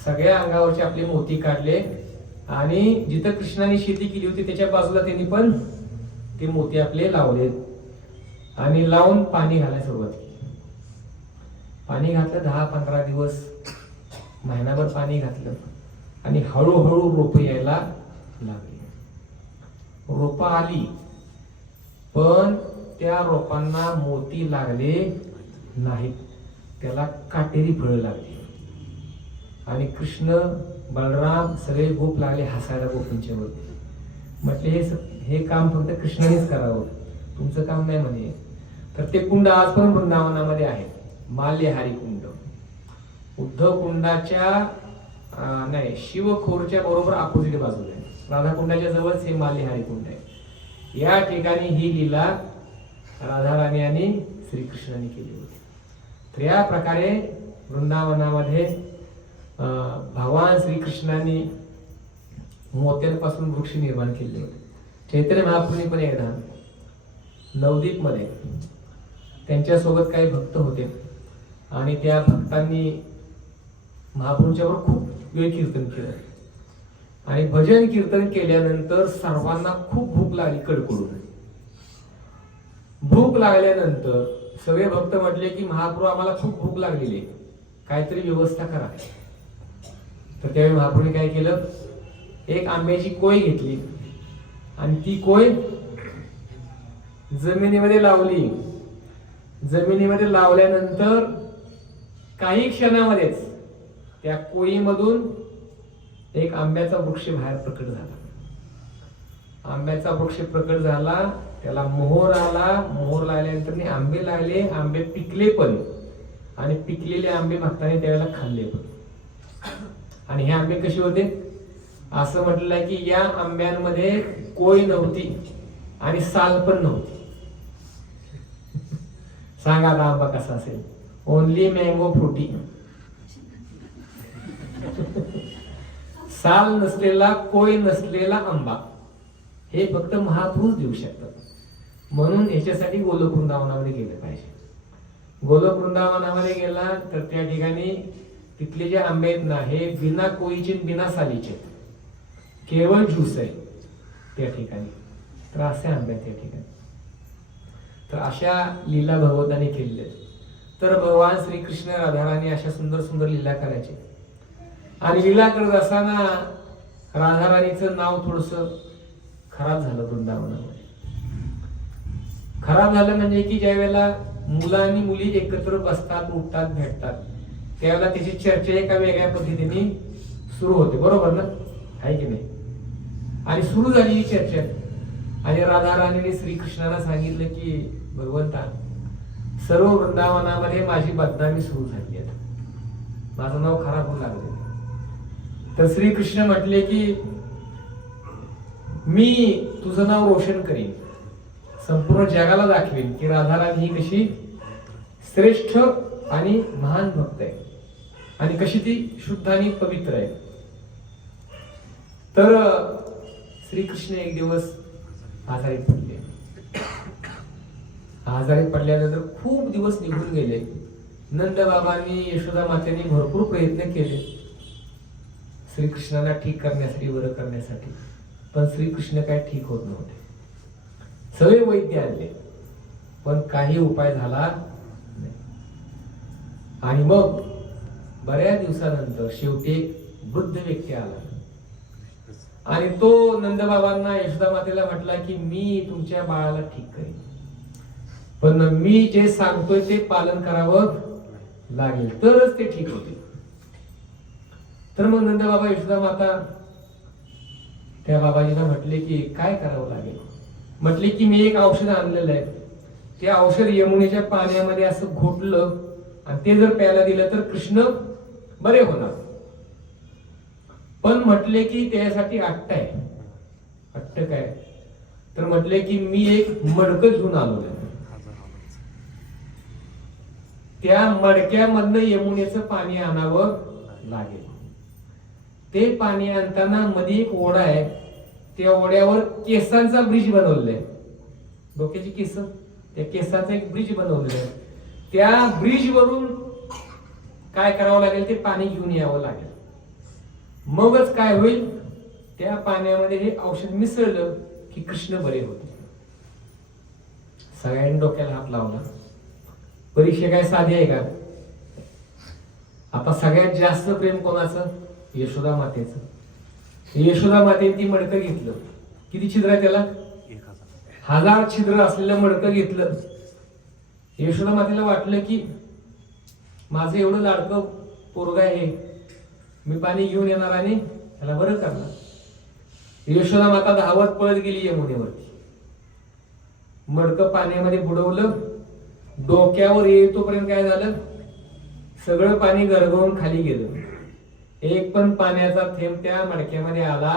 सगळ्या अंगावरचे आपले मोती काढले आणि जिथं कृष्णाने शेती केली होती त्याच्या बाजूला त्यांनी पण ते मोती आपले लावले आणि लावून पाणी घालायला सुरुवात केली. पाणी घातलं 10-15 दिवस, महिनाभर पाणी घातलं आणि हळूहळू रोपं यायला लागली. रोपं आली, पण त्या रोपांना मोती लागले नाहीत, त्याला काटेरी फळं लागली. आणि कृष्ण बलराम सगळे गोप लागले हसायला गोपींच्या वरती. म्हटले हे काम फक्त कृष्णानेच करावं, तुमचं काम नाही म्हणे. तर ते कुंड आज पण वृंदावनामध्ये आहे, माल्यहारी कुंड. उद्धव कुंडाच्या नाही, शिवखोरच्या बरोबर अपोजिट बाजूला आहे. राधा कुंडाच्या जवळच हे माल्यहारी कुंड आहे. या ठिकाणी ही लीला राधाराणी आणि श्रीकृष्णाने केली होती. तर या प्रकारे वृंदावनामध्ये भगवान श्रीकृष्णाने मोत्यांपासून वृक्ष निर्माण केले होते. चैतन्य महाप्रभूंनी पण एकदा नवदीप मध्ये त्यांच्यासोबत काही भक्त होते आणि त्या भक्तांनी महाप्रभूंच्यावर खूप वेळ कीर्तन केलं आणि भजन कीर्तन केल्यानंतर सर्वांना खूप भूक लागली कडकडून. भूक लागल्यानंतर सगळे भक्त म्हटले की महाप्रभू आम्हाला खूप भूक लागलेली आहे, काहीतरी व्यवस्था करा. तर त्यावेळी महाप्रभूने काय केलं, एक आंब्याची कोय घेतली आणि ती कोय जमिनीमध्ये लावली. जमिनीमध्ये लावल्यानंतर काही क्षणामध्येच त्या कोयीमधून एक आंब्याचा वृक्ष बाहेर प्रकट झाला. आंब्याचा वृक्ष प्रकट झाला, त्याला मोहर आला. मोहर लागल्यानंतर आंबे लागले, आंबे पिकले पण, आणि पिकलेले आंबे भक्तांनी त्यावेळेला खाल्ले पण. आणि हे आंबे कसे होते, असं म्हटलेलं आहे की या आंब्यांमध्ये कोय नव्हती आणि साल पण नव्हती. सांगा आता आंबा कसा असेल, ओनली मँगो फ्रुटी. साल नसलेला, कोय नसलेला आंबा हे फक्त महापुरुष देऊ शकतात. म्हणून याच्यासाठी गोलोक वृंदावनामध्ये गेले पाहिजे. गोलोक वृंदावनामध्ये गेला तर त्या ठिकाणी तिथले जे आंबे आहेत ना, हे बिना कोईचे बिना सालीचे, केवळ ज्यूस आहे त्या ठिकाणी. तर असे आंबे आहेत त्या ठिकाणी. तर अशा लीला भगवंताने केलेल्या. तर भगवान श्रीकृष्ण राधाराणी अशा सुंदर सुंदर लीला करायचे. आणि लीला करत असताना राधाराणीचं नाव थोडस खराब झालं वृंदावनामध्ये. खराब झालं म्हणजे की ज्या वेळेला मुलं आणि मुली एकत्र बसतात, उठतात, भेटतात, त्यावेळेला त्याची चर्चा एका वेगळ्या पद्धतीने सुरू होते. बरोबर ना, आहे की नाही? आणि सुरू झाली ही चर्चा. आणि राधाराणीने श्रीकृष्णाला सांगितलं की भगवंता, सर्व वृंदावनामध्ये माझी बदनामी सुरू झाली आहे, माझं नाव खराब होऊ लागले. तर श्रीकृष्ण म्हटले की मी तुझं नाव रोशन करीन, संपूर्ण जगाला दाखवेन की राधाराणी ही कशी श्रेष्ठ आणि महान भक्त आहे आणि कशी ती शुद्ध आणि पवित्र आहे. तर श्रीकृष्ण एक दिवस आजारी पडले. आजारी पडल्यानंतर खूप दिवस निघून गेले. नंद बाबांनी, यशोदा मातेने भरपूर प्रयत्न केले श्रीकृष्णाला ठीक करण्यासाठी, बरं करण्यासाठी, पण श्रीकृष्ण काय ठीक होत नव्हते. सगळे वैद्य आणले पण काही उपाय झाला नाही. आणि मग बऱ्याच दिवसानंतर शेवटी एक वृद्ध व्यक्ती आला आणि तो नंदबाबांना, यशोदा मातेला म्हटला की मी तुमच्या बाळाला ठीक करेन, पण मी जे सांगतोय ते पालन करावं लागेल, तरच ते ठीक होते. तर मग नंदबाबा, यशोदा माता त्या बाबाजीला म्हटले की काय करावं लागेल. म्हटले की मी एक औषध आणलेलं आहे, ते औषध यमुनेच्या पाण्यामध्ये असं घोटलं आणि ते जर प्यायला दिलं तर कृष्ण बरे होणार. पण म्हटले की त्यासाठी अट्ट आहे. अट्ट काय? तर म्हटले की मी एक मडकं घेऊन आलो, त्या मडक्यामधनं यमुनेचं पाणी आणावं लागेल. ते पाणी आणताना मध्ये एक ओढा आहे, त्या ओढ्यावर केसांचा ब्रिज बनवलेला, डोक्याची केस, त्या केसाचा एक ब्रिज बनवलेला आहे. त्या ब्रिज वरून काय करावं लागेल, ते पाणी घेऊन यावं लागेल. मगच काय होईल, त्या पाण्यामध्ये हे औषध मिसळलं की कृष्ण बरे होते. सगळ्यांनी डोक्याला हात लावला. परीक्षा काय साधी आहे का? आता सगळ्यात जास्त प्रेम कोणाचं? यशोदा मातेचं. यशोदा मातेने ती मडकं घेतलं. किती छिद्र आहे त्याला? 1000 छिद्र असलेलं मडकं घेतलं. यशोदा मातेला वाटलं की माझं एवढं लाडकं पोरगा आहे, मी पाणी घेऊन येणार आणि त्याला बरं करणार. यशोदा माता धावत पळत गेली यमुनेवरती. मडकं पाण्यामध्ये बुडवलं, डोक्यावर येतोपर्यंत काय झालं, सगळं पाणी गरगवून खाली गेलं. एक पण पाण्याचा थेंब त्या मडक्यामध्ये आला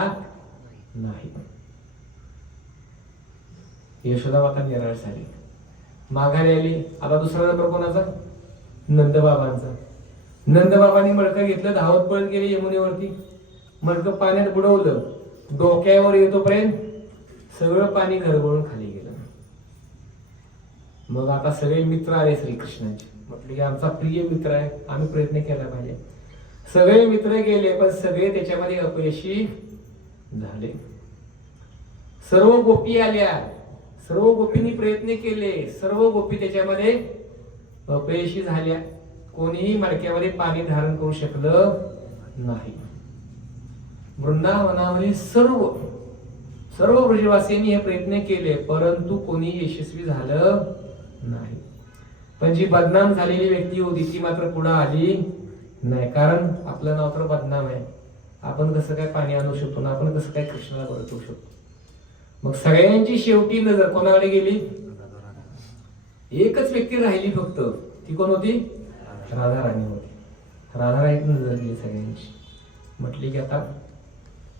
नाही. यशोदा माता निराश झाली, माघारी आली. आता दुसरा नंबर कोणाचा? नंदबाबांचा. नंदबाबांनी मडकं घेतलं, धावत पळत गेले यमुनेवरती. मडकं पाण्यात बुडवलं, डोक्यावर येतोपर्यंत सगळं पाणी गरगळून खाली गेलं. मग आता सगळे मित्र आले श्रीकृष्णाचे. म्हटले की आमचा प्रिय मित्र आहे, आम्ही प्रयत्न केला पाहिजे. सगळे मित्र गेले पण सगळे त्याच्यामध्ये अपयशी झाले. सर्व गोपी आल्या, सर्व गोपींनी प्रयत्न केले, सर्व गोपी त्याच्यामध्ये अपयशी झाल्या. कोणीही मडक्यामध्ये पाणी धारण करू शकलं नाही. वृंदावनामध्ये सर्व ब्रजवासींनी हे प्रयत्न केले, परंतु कोणी यशस्वी झालं नाही. पण जी बदनाम झालेली व्यक्ती होती ती मात्र पुढे आली नाही. कारण आपलं नाव तर बदनाम आहे. आपण कसं काय पाणी आणू शकतो ना, आपण कसं काय कृष्णाला परतवू शकतो. मग सगळ्यांची शेवटी नजर कोणाकडे गेली? एकच व्यक्ती राहिली फक्त. ती कोण होती? राधाराणी होती. राधाराणी नजर गेली सगळ्यांची. म्हटली की आता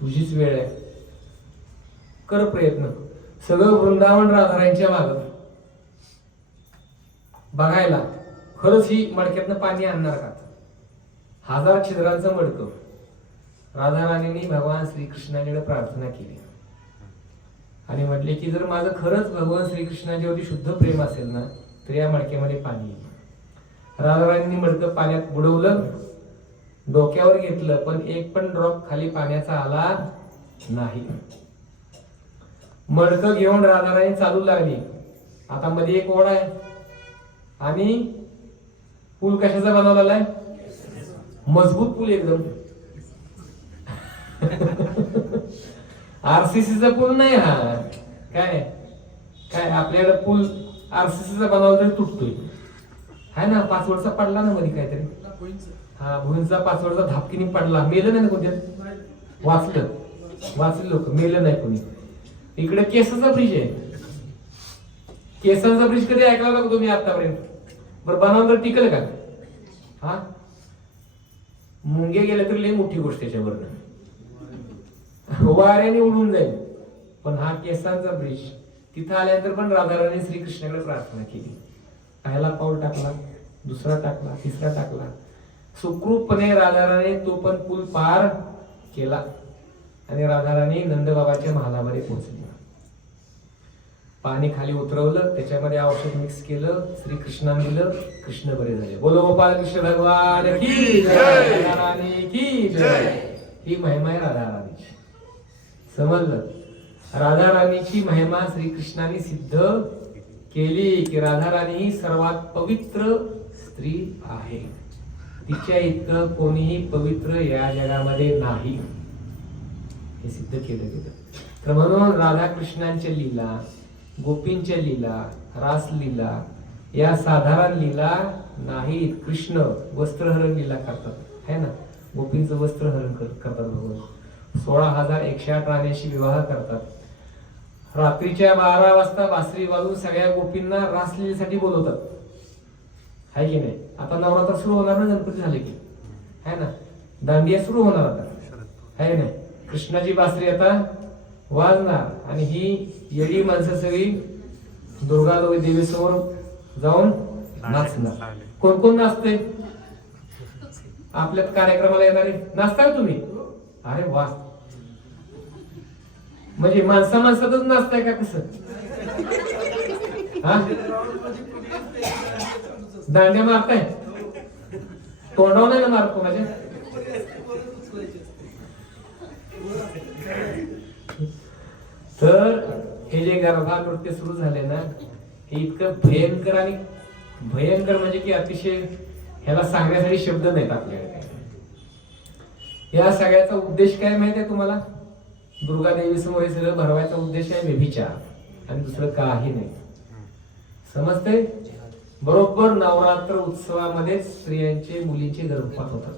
तुझीच वेळ आहे, कर प्रयत्न. सगळं वृंदावन राधाराणीच्या मागं बघायला खरंच ही मडक्यातनं पाणी आणणार का. 1000 छिद्रांचं मडकं. राधाराणींनी भगवान श्रीकृष्णाकडे प्रार्थना केली आणि म्हटले की जर माझं खरंच भगवान श्रीकृष्णाच्यावरती शुद्ध प्रेम असेल ना तर या मडक्यामध्ये पाणी येईल. राधाराणींनी मडकं पाण्यात बुडवलं, डोक्यावर घेतलं, पण एक पण ड्रॉप खाली पाण्याचा आला नाही. मडकं घेऊन राधाराणी चालू लागली. आता मध्ये एक ओढा आहे आणि पूल कशाचा बनवलेला आहे? मजबूत पूल एकदम. आरसीसीचा पूल नाही हा. काय काय आपल्याला पूल आरसीसीचा बनवला तरी तुटतोय, है ना. पाचवडचा पडला ना मध्ये काहीतरी. हा भुईंचा पाचवडचा धापकीने पडला. मेलं नाही ना कोणत्यात. वाचले लोक, मेलं नाही कोणी. इकडे केसाचा ब्रिज आहे. केसांचा ब्रिज कधी ऐकला का तुम्ही आतापर्यंत? बरं बनवलं तर टिकल का? हा मुंगे गेले तर लई मोठी गोष्ट त्याच्यावर वाऱ्याने उडून जाईल. पण हा केसांचा ब्रिज. तिथं आल्यानंतर पण राधाराणी श्रीकृष्णाकडे प्रार्थना केली. पहिला पाऊल टाकला, दुसरा टाकला, तिसरा टाकला. सुखरूपपणे राधाराणी तो पण पूल पार केला आणि राधाराणी नंदबाबाच्या महालामध्ये पोहोचली. पाणी खाली उतरवलं, त्याच्यामध्ये औषध मिक्स केलं, श्रीकृष्णाने दिलं, कृष्ण बरे झाले. बोलो गोपाल कृष्ण भगवान की जय, राधाराणी की जय. ही महिमा आहे राधाराणीची. समजलं? राधाराणीची महिमा श्रीकृष्णाने सिद्ध केली की राधाराणी ही सर्वात पवित्र स्त्री आहे. तिच्या इतकं कोणीही पवित्र या जगामध्ये नाही, हे सिद्ध केलं गेलं. तर म्हणून राधाकृष्णांच्या लीला, गोपींच्या लीला, रासलीला या साधारण लीला नाहीत. कृष्ण वस्त्रहरण लीला करतात, है ना. गोपींचं वस्त्रहरण करतात भगवान. 16,108 राण्यांशी विवाह करतात. रात्रीच्या 12 वाजता बासरी वाजून सगळ्या गोपींना रासलीलेसाठी बोलवतात, है की नाही. आता नवरात्र सुरू होणार ना, गणपती झाले की, है ना. दांडिया सुरू होणार आता, है ना. कृष्णाची बासरी आता वाजणार आणि ही येडी माणसं सगळी दुर्गा देवी समोर जाऊन नाचणार. कोण कोण नाचते आपल्या कार्यक्रमाला येणारे? नाचता तुम्ही? अरे वा. म्हणजे माणसातच नाचताय का कसं? हा दांड्या मारताय? तोंडावर नाही ना मारतो माझ्या? तर हे जे गर्भा नृत्य सुरू झाले ना, हे इतकं भयंकर आणि भयंकर म्हणजे की अतिशय, ह्याला सांगण्यासाठी शब्द नाहीत आपल्याकडे. या सगळ्याचा उद्देश काय माहिती आहे तुम्हाला? दुर्गा देवी समोर हे सगळं भरवायचा उद्देश आहे व्यभिचार आणि दुसरं काही नाही. समजते? बरोबर नवरात्र उत्सवामध्ये स्त्रियांचे, मुलींचे गर्भपात होतात.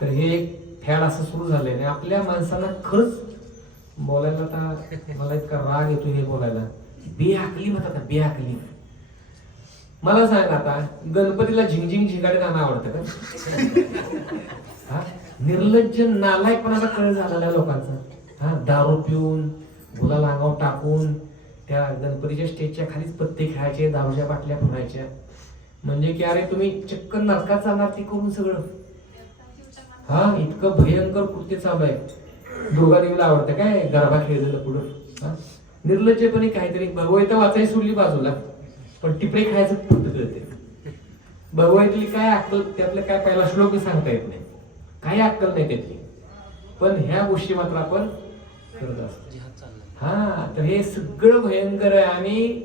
तर हे एक फॅड असं सुरू झालंय ना. आपल्या माणसाला खरंच बोलायला, आता मला इतका राग येतो हे बोलायला. बेअकली म्हणतात ना, बेअकली. मला सांग आता, गणपतीला झिंगझिंग झिंगाडे गाणं आवडतं का? हा निर्लज्ज नालायकपणाचा कळ झालेला लोकांचा. हा दारू पिऊन, गुलाल अंगावर टाकून त्या गणपतीच्या स्टेजच्या खालीच पत्ते खेळायचे, दारूच्या बाटल्या फोडायच्या. म्हणजे की अरे तुम्ही चक्क नरकात जाणार ते करून सगळं. हा इतकं भयंकर कृत्य चालू आहे. दुर्गादेवीला आवडतं काय गरबा खेळलेलं पुढं? हा निर्लज्जपणे काहीतरी. भगवद्गीता वाचायची सोडली बाजूला, पण टिपरे खायचं फक्त कळते. भगवद्गीतेतली काय अक्कल, त्यातलं काय पहिला श्लोक सांगता येत नाही, काही अक्कल नाही त्यातली. पण ह्या गोष्टी मात्र आपण करत असतो. हा, तर हे सगळं भयंकर आहे आणि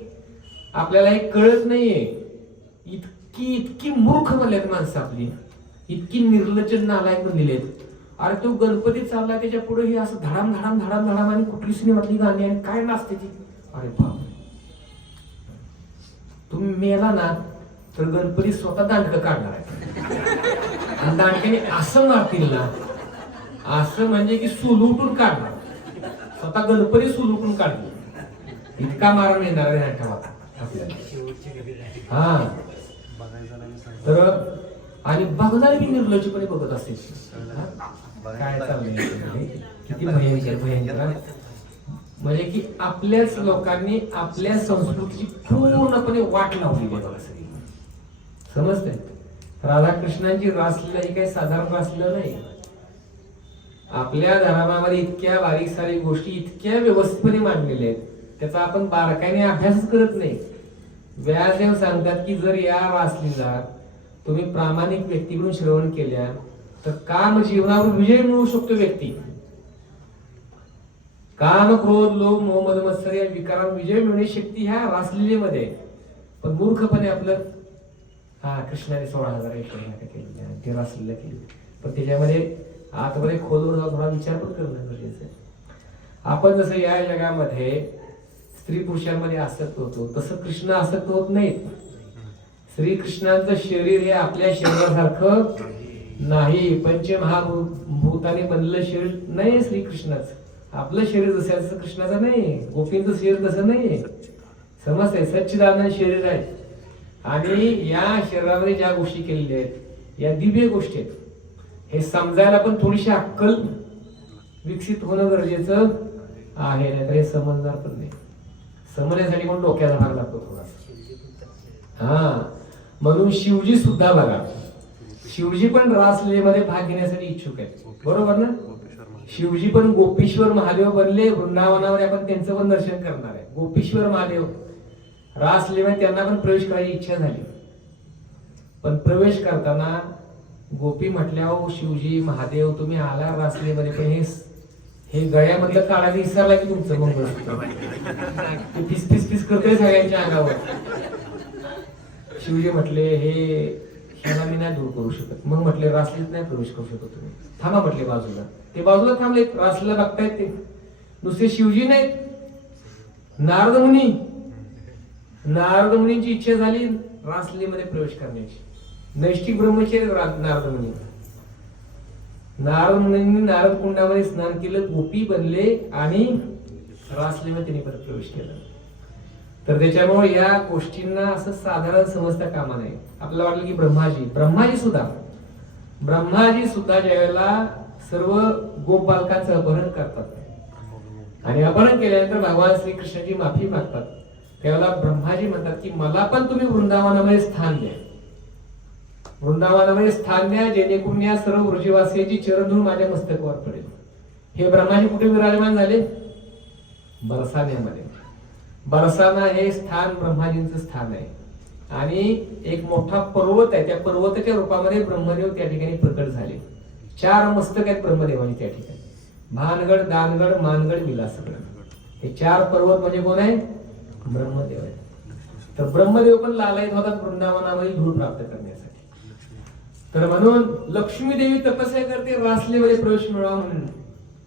आपल्याला हे कळत नाहीये. इतकी इतकी मूर्ख बनलेत माणसं आपली, इतकी निर्लज्ज नालायक बनलेत. अरे तो गणपती चालला, त्याच्या पुढे हे असं धडाम धडाम धडाम धडाम आणि कुठली सिनेमातली गाणी आणि काय नाचते ती. अरे बाप, तुम्ही मेला ना तर गणपती स्वतः दांडकं काढणार आहे आणि दांडक्याने असं मारतील ना, असं म्हणजे की सूल उठून काढणार. स्वतः गणपती सूल उठून काढतील, इतका मारण येणार आहे नाटकात आपल्याला. हा, तर आणि बघणारे बी निर्लज्जपणे बघत असतील. काय चाललंय, किती भयंकर भयंकर. म्हणजे की आपल्याच लोकांनी आपल्या संस्कृतीची पूर्णपणे वाट लावलेली आहे बघा सगळी. समजतंय? राधाकृष्णांची रासलीला ही काही साधारण रासलीला नाही. आपल्या धर्मामध्ये इतक्या बारीक सारीक गोष्टी इतक्या व्यवस्थितपणे मांडलेल्या आहेत, त्याचा आपण बारकाईने अभ्यासच करत नाही. व्यासदेव सांगतात की जर या रासलीला तुम्ही प्रामाणिक व्यक्तीकडून श्रवण केल्या तर काम जीवनावर विजय मिळवू शकतो व्यक्ती. काम, क्रोध, लोभ, मोह, मद, मत्सर या विकारांवर विजय मिळवण्याची शक्ती ह्या रासलीलेमध्ये. पण मूर्खपणे आपलं कृष्णाने 16,000 केली, ते रासलीला केली. पण त्याच्यामध्ये आतमध्ये खोलवर जाऊन थोडा विचार पण करणं गरजेचं आहे. आपण जसं या जगामध्ये स्त्री पुरुषांमध्ये आसक्त होतो तसं कृष्ण आसक्त होत नाहीत. श्रीकृष्णाचं शरीर हे आपल्या शरीरासारखं नाही, पंचमहाभूताने बनलेलं शरीर नाही श्रीकृष्णाचं. आपलं शरीर जसं कृष्णाचं नाही, गोपींचं शरीर तसं नाही. समजतंय? सच्चिदानंद शरीर आहे आणि या शरीरामध्ये ज्या गोष्टी केलेल्या आहेत या दिव्य गोष्टी आहेत. हे समजायला पण थोडीशी अक्कल विकसित होणं गरजेचं आहे, नाहीतर हे समजणार पण नाही. समजण्यासाठी पण डोक्याला भाग लागतो थोडासा. हा, म्हणून शिवजी सुद्धा बघा, शिवजी पण रासलीलेमध्ये भाग घेण्यासाठी इच्छुक आहेत, बरोबर ना? शिवजी पण गोपीश्वर महादेव बनले वृंदावनावर. आपण त्यांचं पण दर्शन करणार आहे. गोपीश्वर महादेव रासलीलेमध्ये त्यांना पण प्रवेश करायची इच्छा झाली. पण प्रवेश करताना गोपी म्हटल्यावर शिवजी महादेव तुम्ही आला रासलीलेमध्ये, पण हे गळ्यामधलं काढायचं विसरला की तुमचं मंगळसूत्र फिस फिस फिस करतोय सगळ्यांच्या अंगावर. शिवजी म्हटले ह्याला मी नाही दूर करू शकत. मग म्हटले रासलीत नाही प्रवेश करू शकत तुम्ही, थांबा म्हटले बाजूला. ते बाजूला थांबले, रासलीला बघतायत. ते नुसते शिवजी नाहीत, नारद मुनींची इच्छा झाली रासलीमध्ये प्रवेश करण्याची. नैष्ठिक ब्रह्मचर्य नारद मुनींनी नारद कुंडामध्ये स्नान केलं, गोपी बनले आणि रासलीमध्ये त्यांनी परत प्रवेश केला. तर त्याच्यामुळे या गोष्टींना असं साधारण समजता कामा नये. आपल्याला वाटलं की ब्रह्माजी सुद्धा ज्यावेळेला सर्व गोपालकांचं अपहरण करतात आणि अपहरण केल्यानंतर भगवान श्रीकृष्णाची माफी मागतात, त्यावेळेला ब्रह्माजी म्हणतात की मला पण तुम्ही वृंदावनामध्ये स्थान द्या, वृंदावनामध्ये स्थान द्या, जेणेकरून या सर्व वृषवासियांची चरणधूळ माझ्या मस्तकावर पडेल. हे ब्रह्माजी कुठे विराजमान झाले? बरसाण्यामध्ये. बरसाना हे स्थान ब्रह्माजींचं स्थान आहे आणि एक मोठा पर्वत आहे. त्या पर्वताच्या रूपामध्ये ब्रह्मदेव त्या ठिकाणी प्रकट झाले. 4 मस्तक आहेत ब्रह्मदेवांची त्या ठिकाणी, भानगड, दानगड, मानगड, विलासगड. हे 4 पर्वत म्हणजे कोण आहे? ब्रह्मदेव आहे. तर ब्रह्मदेव पण लालायित होतात वृंदावनामध्ये धूळ प्राप्त करण्यासाठी. तर म्हणून लक्ष्मी देवी तपस्या करते रासलीमध्ये प्रवेश मिळवा म्हणून.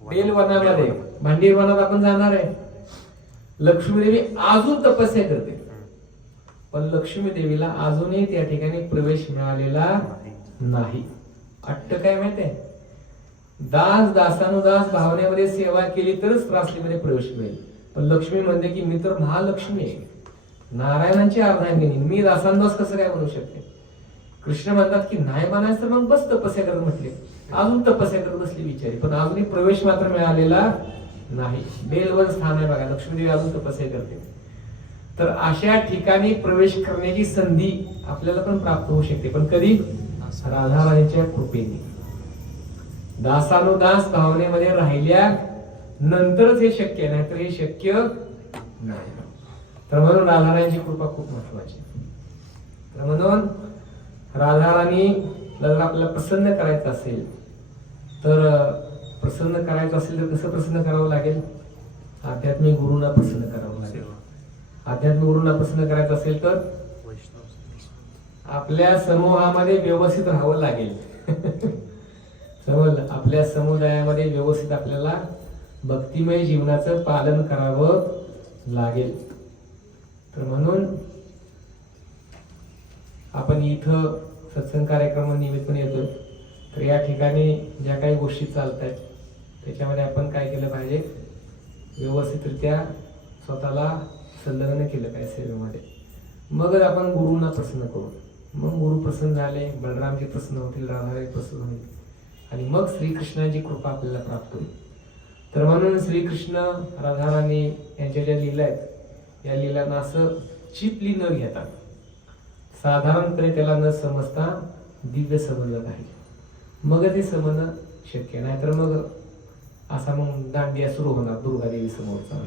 बेलवनामध्ये, भांडीर वनात आपण जाणार आहे. लक्ष्मी देवी अजून तपस्या करते, पण लक्ष्मी देवीला अजूनही त्या ठिकाणी प्रवेश मिळालेला नाही. अट्ट काय माहितीये? दासानुदास भावनेमध्ये सेवा केली तरच रासलीमध्ये प्रवेश मिळेल. पण लक्ष्मी म्हणते की मी तर महालक्ष्मी आहे, नारायणांची अर्धांगिनी, मी दासानुदास कसं काय म्हणू शकते? कृष्ण म्हणतात की नाही म्हणायचं तर मग बस तपस्या करत म्हटले. अजून तपस्या करत बसली बिचारी, पण अजूनही प्रवेश मात्र मिळालेला नाही. बेलवन स्थान आहे बघा, लक्ष्मीदेवी अजून तपस्या करते. तर अशा ठिकाणी प्रवेश करण्याची संधी आपल्याला पण प्राप्त होऊ शकते, पण कधी? राधाराणीच्या कृपेने, दासानुदास भावनेमध्ये राहिल्या नंतरच हे शक्य आहे, नाहीतर हे शक्य नाही. तर म्हणून राधाराणीची कृपा खूप महत्वाची. तर म्हणून राधाराणी जर आपल्याला प्रसन्न करायचं असेल तर प्रसन्न करायचं असेल तर कसं प्रसन्न करावं लागेल? आध्यात्मिक गुरुंना प्रसन्न करावं लागेल. आध्यात्मिक गुरुंना प्रसन्न करायचं असेल तर आपल्या समूहामध्ये व्यवस्थित राहावं लागेल. समजलं? आपल्या समुदायामध्ये व्यवस्थित आपल्याला भक्तिमय जीवनाचं पालन करावं लागेल. तर म्हणून आपण इथं सत्संग कार्यक्रम निमित्ताने येतोय. तर या ठिकाणी ज्या काही गोष्टी चालत आहेत त्याच्यामध्ये आपण काय केलं पाहिजे? व्यवस्थितरित्या स्वतःला संलग्न केलं पाहिजे सेवेमध्ये. मगच आपण गुरुंना प्रसन्न करू. मग गुरु प्रसन्न झाले, बलरामजी प्रसन्न होतील, राधाराणी प्रसन्न होईल आणि मग श्रीकृष्णाची कृपा आपल्याला प्राप्त होईल. तर म्हणून श्रीकृष्ण राधाराणी यांच्या ज्या लीला आहेत या लीलांना असं चिपली न घेता, साधारणपणे त्याला न समजता दिव्य समजलं पाहिजे. मग ते समजणं शक्य. नाहीतर मग असा मग दांडिया सुरू होणार दुर्गादेवी समोरचा,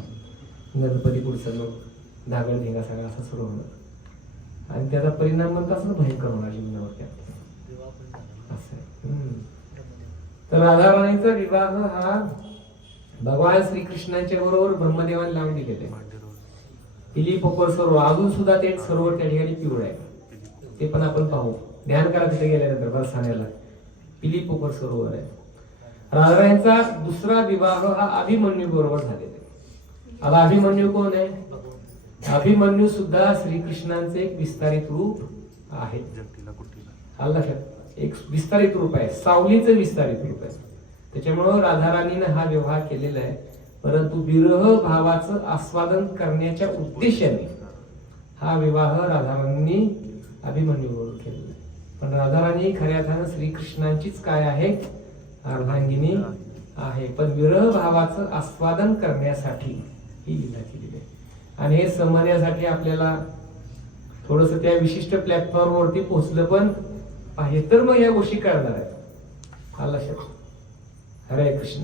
गणपती पुढचं मग धागड धिंगा सगळा असा सुरू होणार आणि त्याचा परिणाम मग तसंच भयंकर होणार जीवनावरती असं. तर राधाराणीचा विवाह हा भगवान श्रीकृष्णांच्या बरोबर ब्रह्मदेवाने लावून दिलेले. पिली पोकर सरोवर अजून सुद्धा ते सरोवर त्या ठिकाणी पिवळ आहे. ते पण आपण पाहू. ध्यान करा तिथे गेल्यानंतर बरसाण्याला पिली पोकर सरोवर आहे. राधाराणीचा दुसरा विवाह हा अभिमन्यू बरोबर झालेला आहे. आता अभिमन्यू कोण आहे? अभिमन्यू सुद्धा श्रीकृष्णांचे एक विस्तारित रूप आहे. एक विस्तारित रूप आहे, सावलीचं विस्तारित रूप आहे. त्याच्यामुळं राधाराणीनं हा विवाह केलेला आहे. परंतु विरह भावाचं आस्वादन करण्याच्या उद्देशाने हा विवाह राधाराणींनी अभिमन्यू बरोबर केलेला आहे. पण राधाराणी खऱ्या अर्थानं श्रीकृष्णांचीच काय आहे? अर्धांगिनी आहे. पण विरह भावाचं आस्वादन करण्यासाठी ही लीला केलेली आहे. आणि हे समजण्यासाठी आपल्याला थोडस त्या विशिष्ट प्लॅटफॉर्मवरती पोहोचलं पण पाहिजे, तर मग या गोष्टी कळणार आहेत. आला शब्द. हरे कृष्ण.